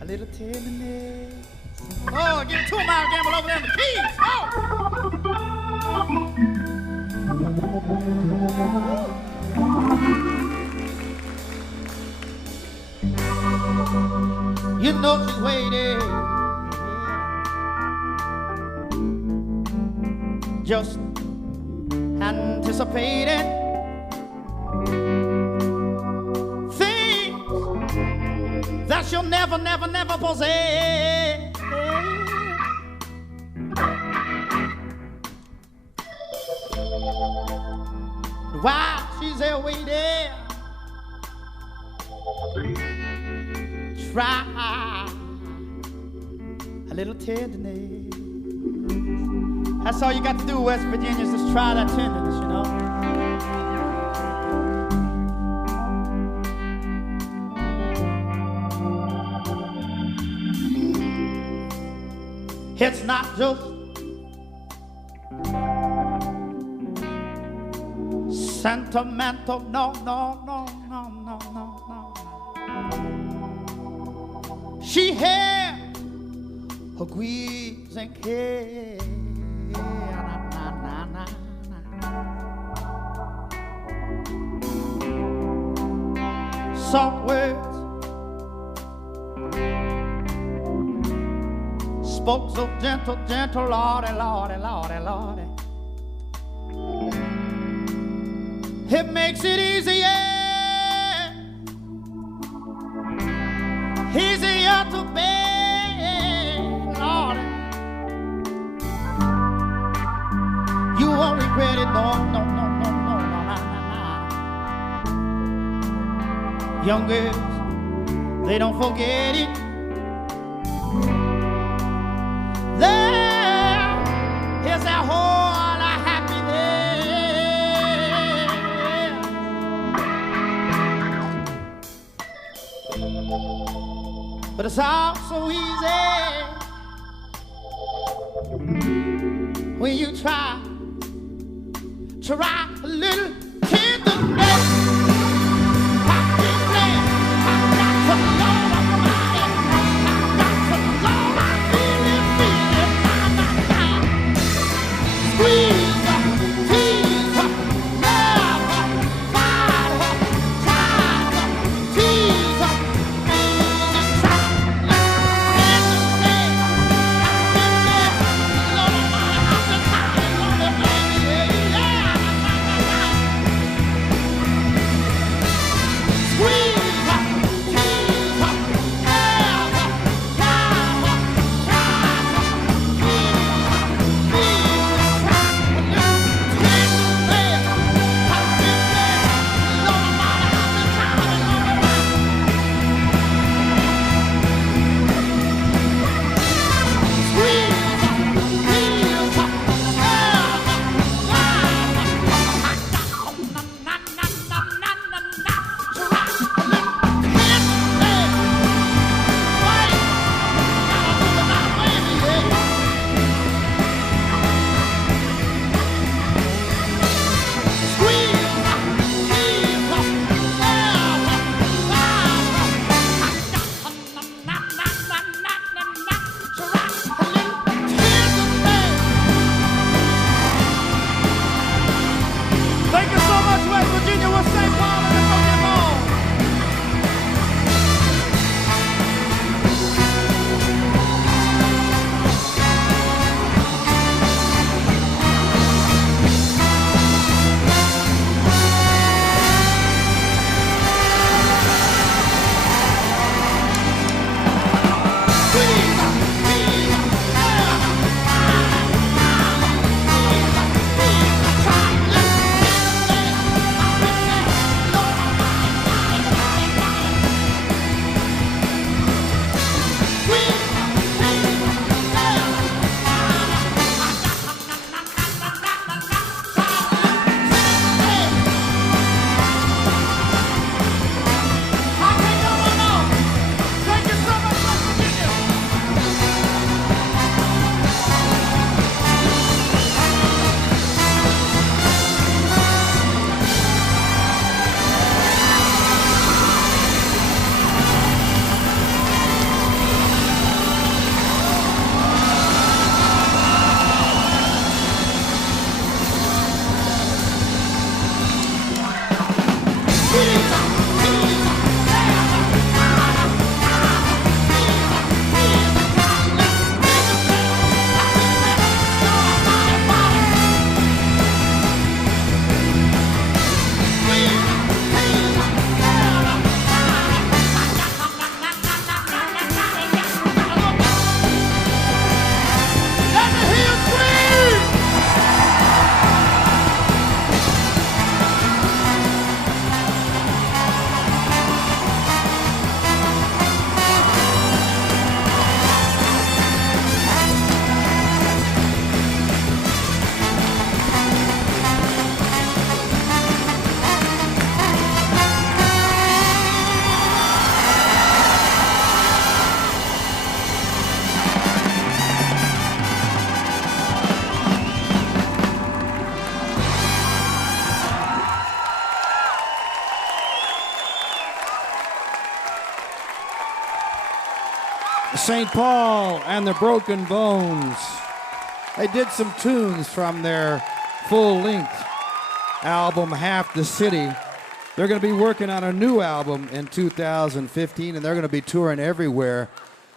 a little tenderness. Oh, get to him out, gamble over there in the keys. Oh. You know she's waiting, just anticipating things that she'll never possess. While she's there waiting, try a little tenderness. That's all you got to do, West Virginia, is just try that tenderness, you know. It's not just sentimental, no. She had her greaves and care. Soft words spoke so gentle, Lordy. It makes it easier to bear, Lordy. You won't regret it, no. Young girls, they don't forget it. There is a whole lot of happiness. But it's all so easy when you try a little tenderness. Squeeze St. Paul and the Broken Bones. They did some tunes from their full-length album, Half the City. They're going to be working on a new album in 2015, and they're going to be touring everywhere.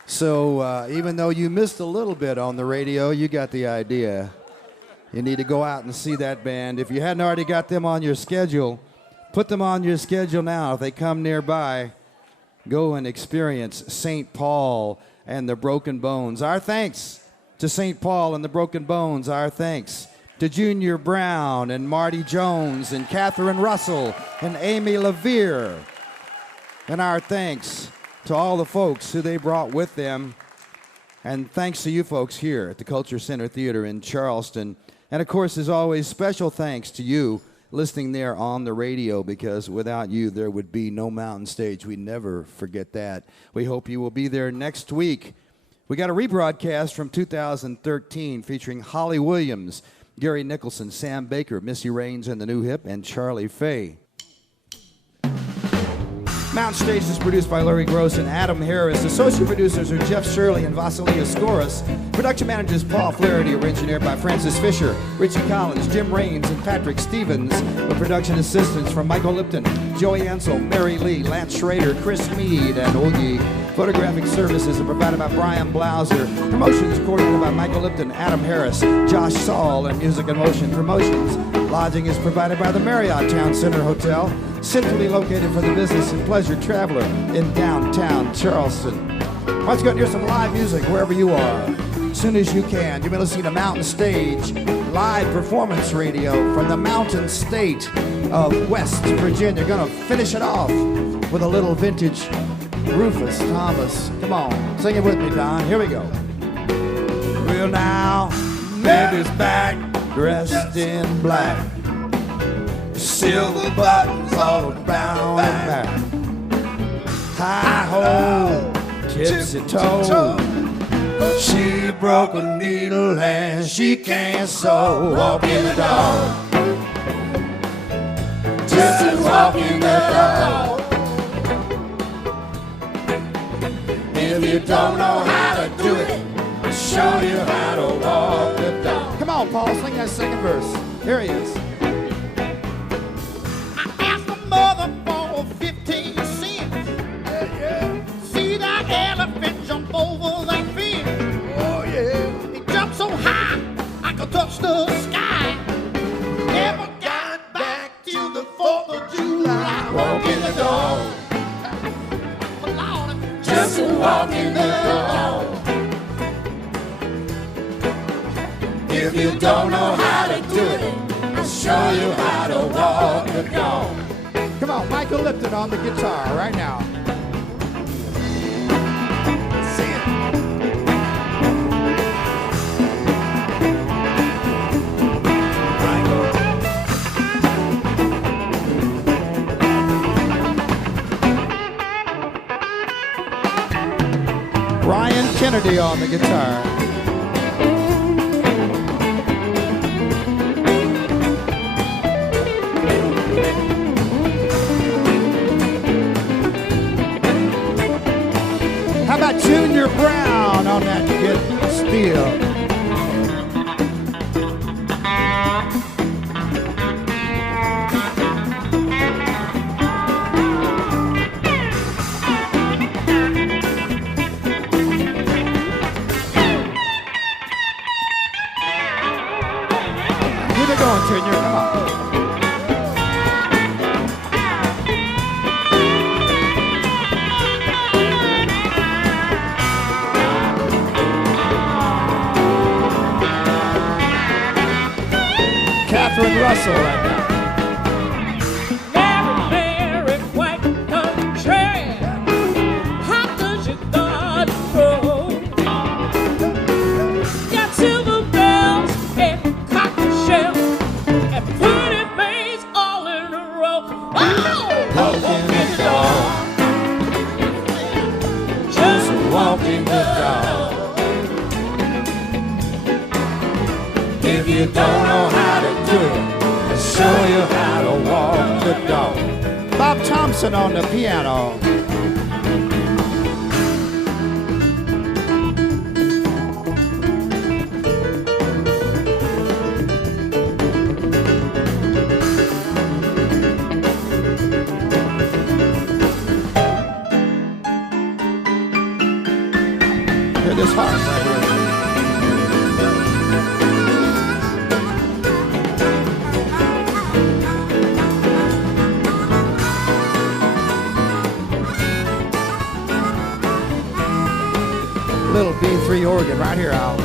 So even though you missed a little bit on the radio, you got the idea. You need to go out and see that band. If you hadn't already got them on your schedule, put them on your schedule now. If they come nearby, go and experience St. Paul and the Broken Bones. Our thanks to St. Paul and the Broken Bones. Our thanks to Junior Brown and Marty Jones and Catherine Russell and Amy LaVere. And our thanks to all the folks who they brought with them. And thanks to you folks here at the Culture Center Theater in Charleston. And of course, as always, special thanks to you listening there on the radio, because without you, there would be no Mountain Stage. We never forget that. We hope you will be there next week. We got a rebroadcast from 2013 featuring Holly Williams, Gary Nicholson, Sam Baker, Missy Raines and the New Hip, and Charlie Faye. Mountain Stage is produced by Larry Gross and Adam Harris. Associate producers are Jeff Shirley and Vasilia Skoras. Production managers Paul Flaherty, engineered by Francis Fisher, Richie Collins, Jim Raines, and Patrick Stevens. With production assistants from Michael Lipton, Joey Ansel, Mary Lee, Lance Schrader, Chris Mead, and Oogie. Photographic services are provided by Brian Blauser. Promotions coordinated by Michael Lipton, Adam Harris, Josh Saul, and Music and Motion Promotions. Lodging is provided by the Marriott Town Center Hotel, centrally located for the business and pleasure traveler in downtown Charleston. Why don't you go and hear some live music wherever you are, as soon as you can. You've been listening to Mountain Stage, live performance radio from the Mountain State of West Virginia. Gonna finish it off with a little vintage Rufus Thomas. Come on, sing it with me, Don. Here we go. Well, now, baby's back, dressed in black. Silver buttons all around her back. High-ho, tipsy-toe. She broke a needle and she can't sew. Walk in the door. Just walk in the door. If you don't know how to do it, I'll show you how to walk the dog. Come on, Paul, sing that second verse. Here he is. I asked my mother for 15 cents. See that elephant jump over that fence. Oh, yeah. He jumped so high, I could touch the sky. Never got back till the 4th of July. Walk in the door. Just walk in the door. If you don't know how to do it, I'll show you how to walk the dog. Come on, Michael Lipton on the guitar right now. Sing it. Ryan Kennedy on the guitar. How about Junior Brown on that good steel? Keep it going, Junior. Come on. Catherine Russell right now. Very, very white country. How does your garden grow? Got silver bells and cotton shells and pretty maids all in a row. Oh, walk in the door. Just walk in the door. If you don't know how to do it, I'll show you how to walk the dog. Bob Thompson on the piano. organ right here, Al.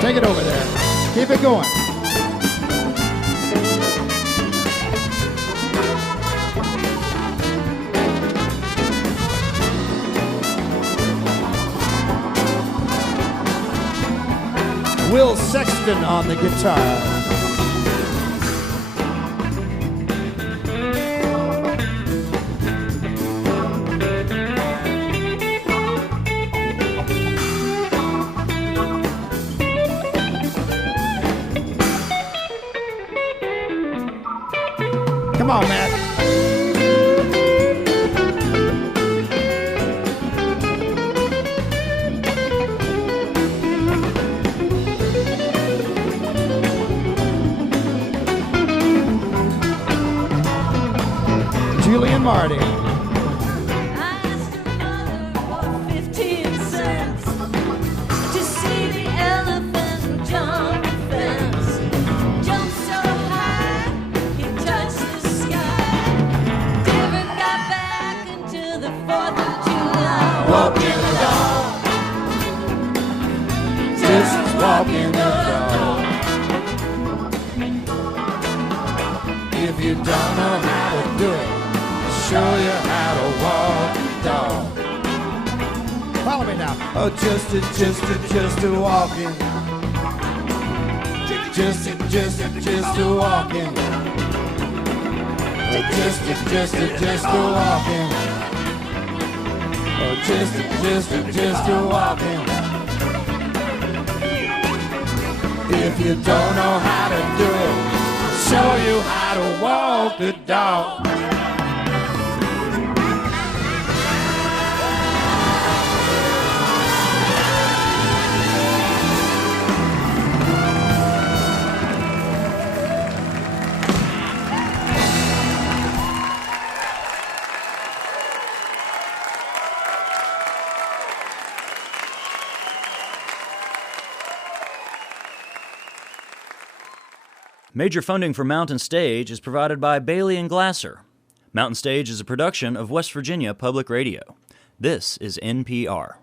Take it over there. Keep it going. Will Sexton on the guitar. Come on, Matt. Julie and Marty. I asked her mother for 15 cents to see the elephant jump the fence. Jumped so high, he touched the sky. Never got back until the 4th of July. Walking the dog. Just walking the dog. If you don't know how to do it, show you how to walk the dog. Follow me now. Oh, just a walking. Just a walking. Oh, just a walking. Oh, just a walking. If you don't know how to do it, show you how to walk the dog. Major funding for Mountain Stage is provided by Bailey and Glasser. Mountain Stage is a production of West Virginia Public Radio. This is NPR.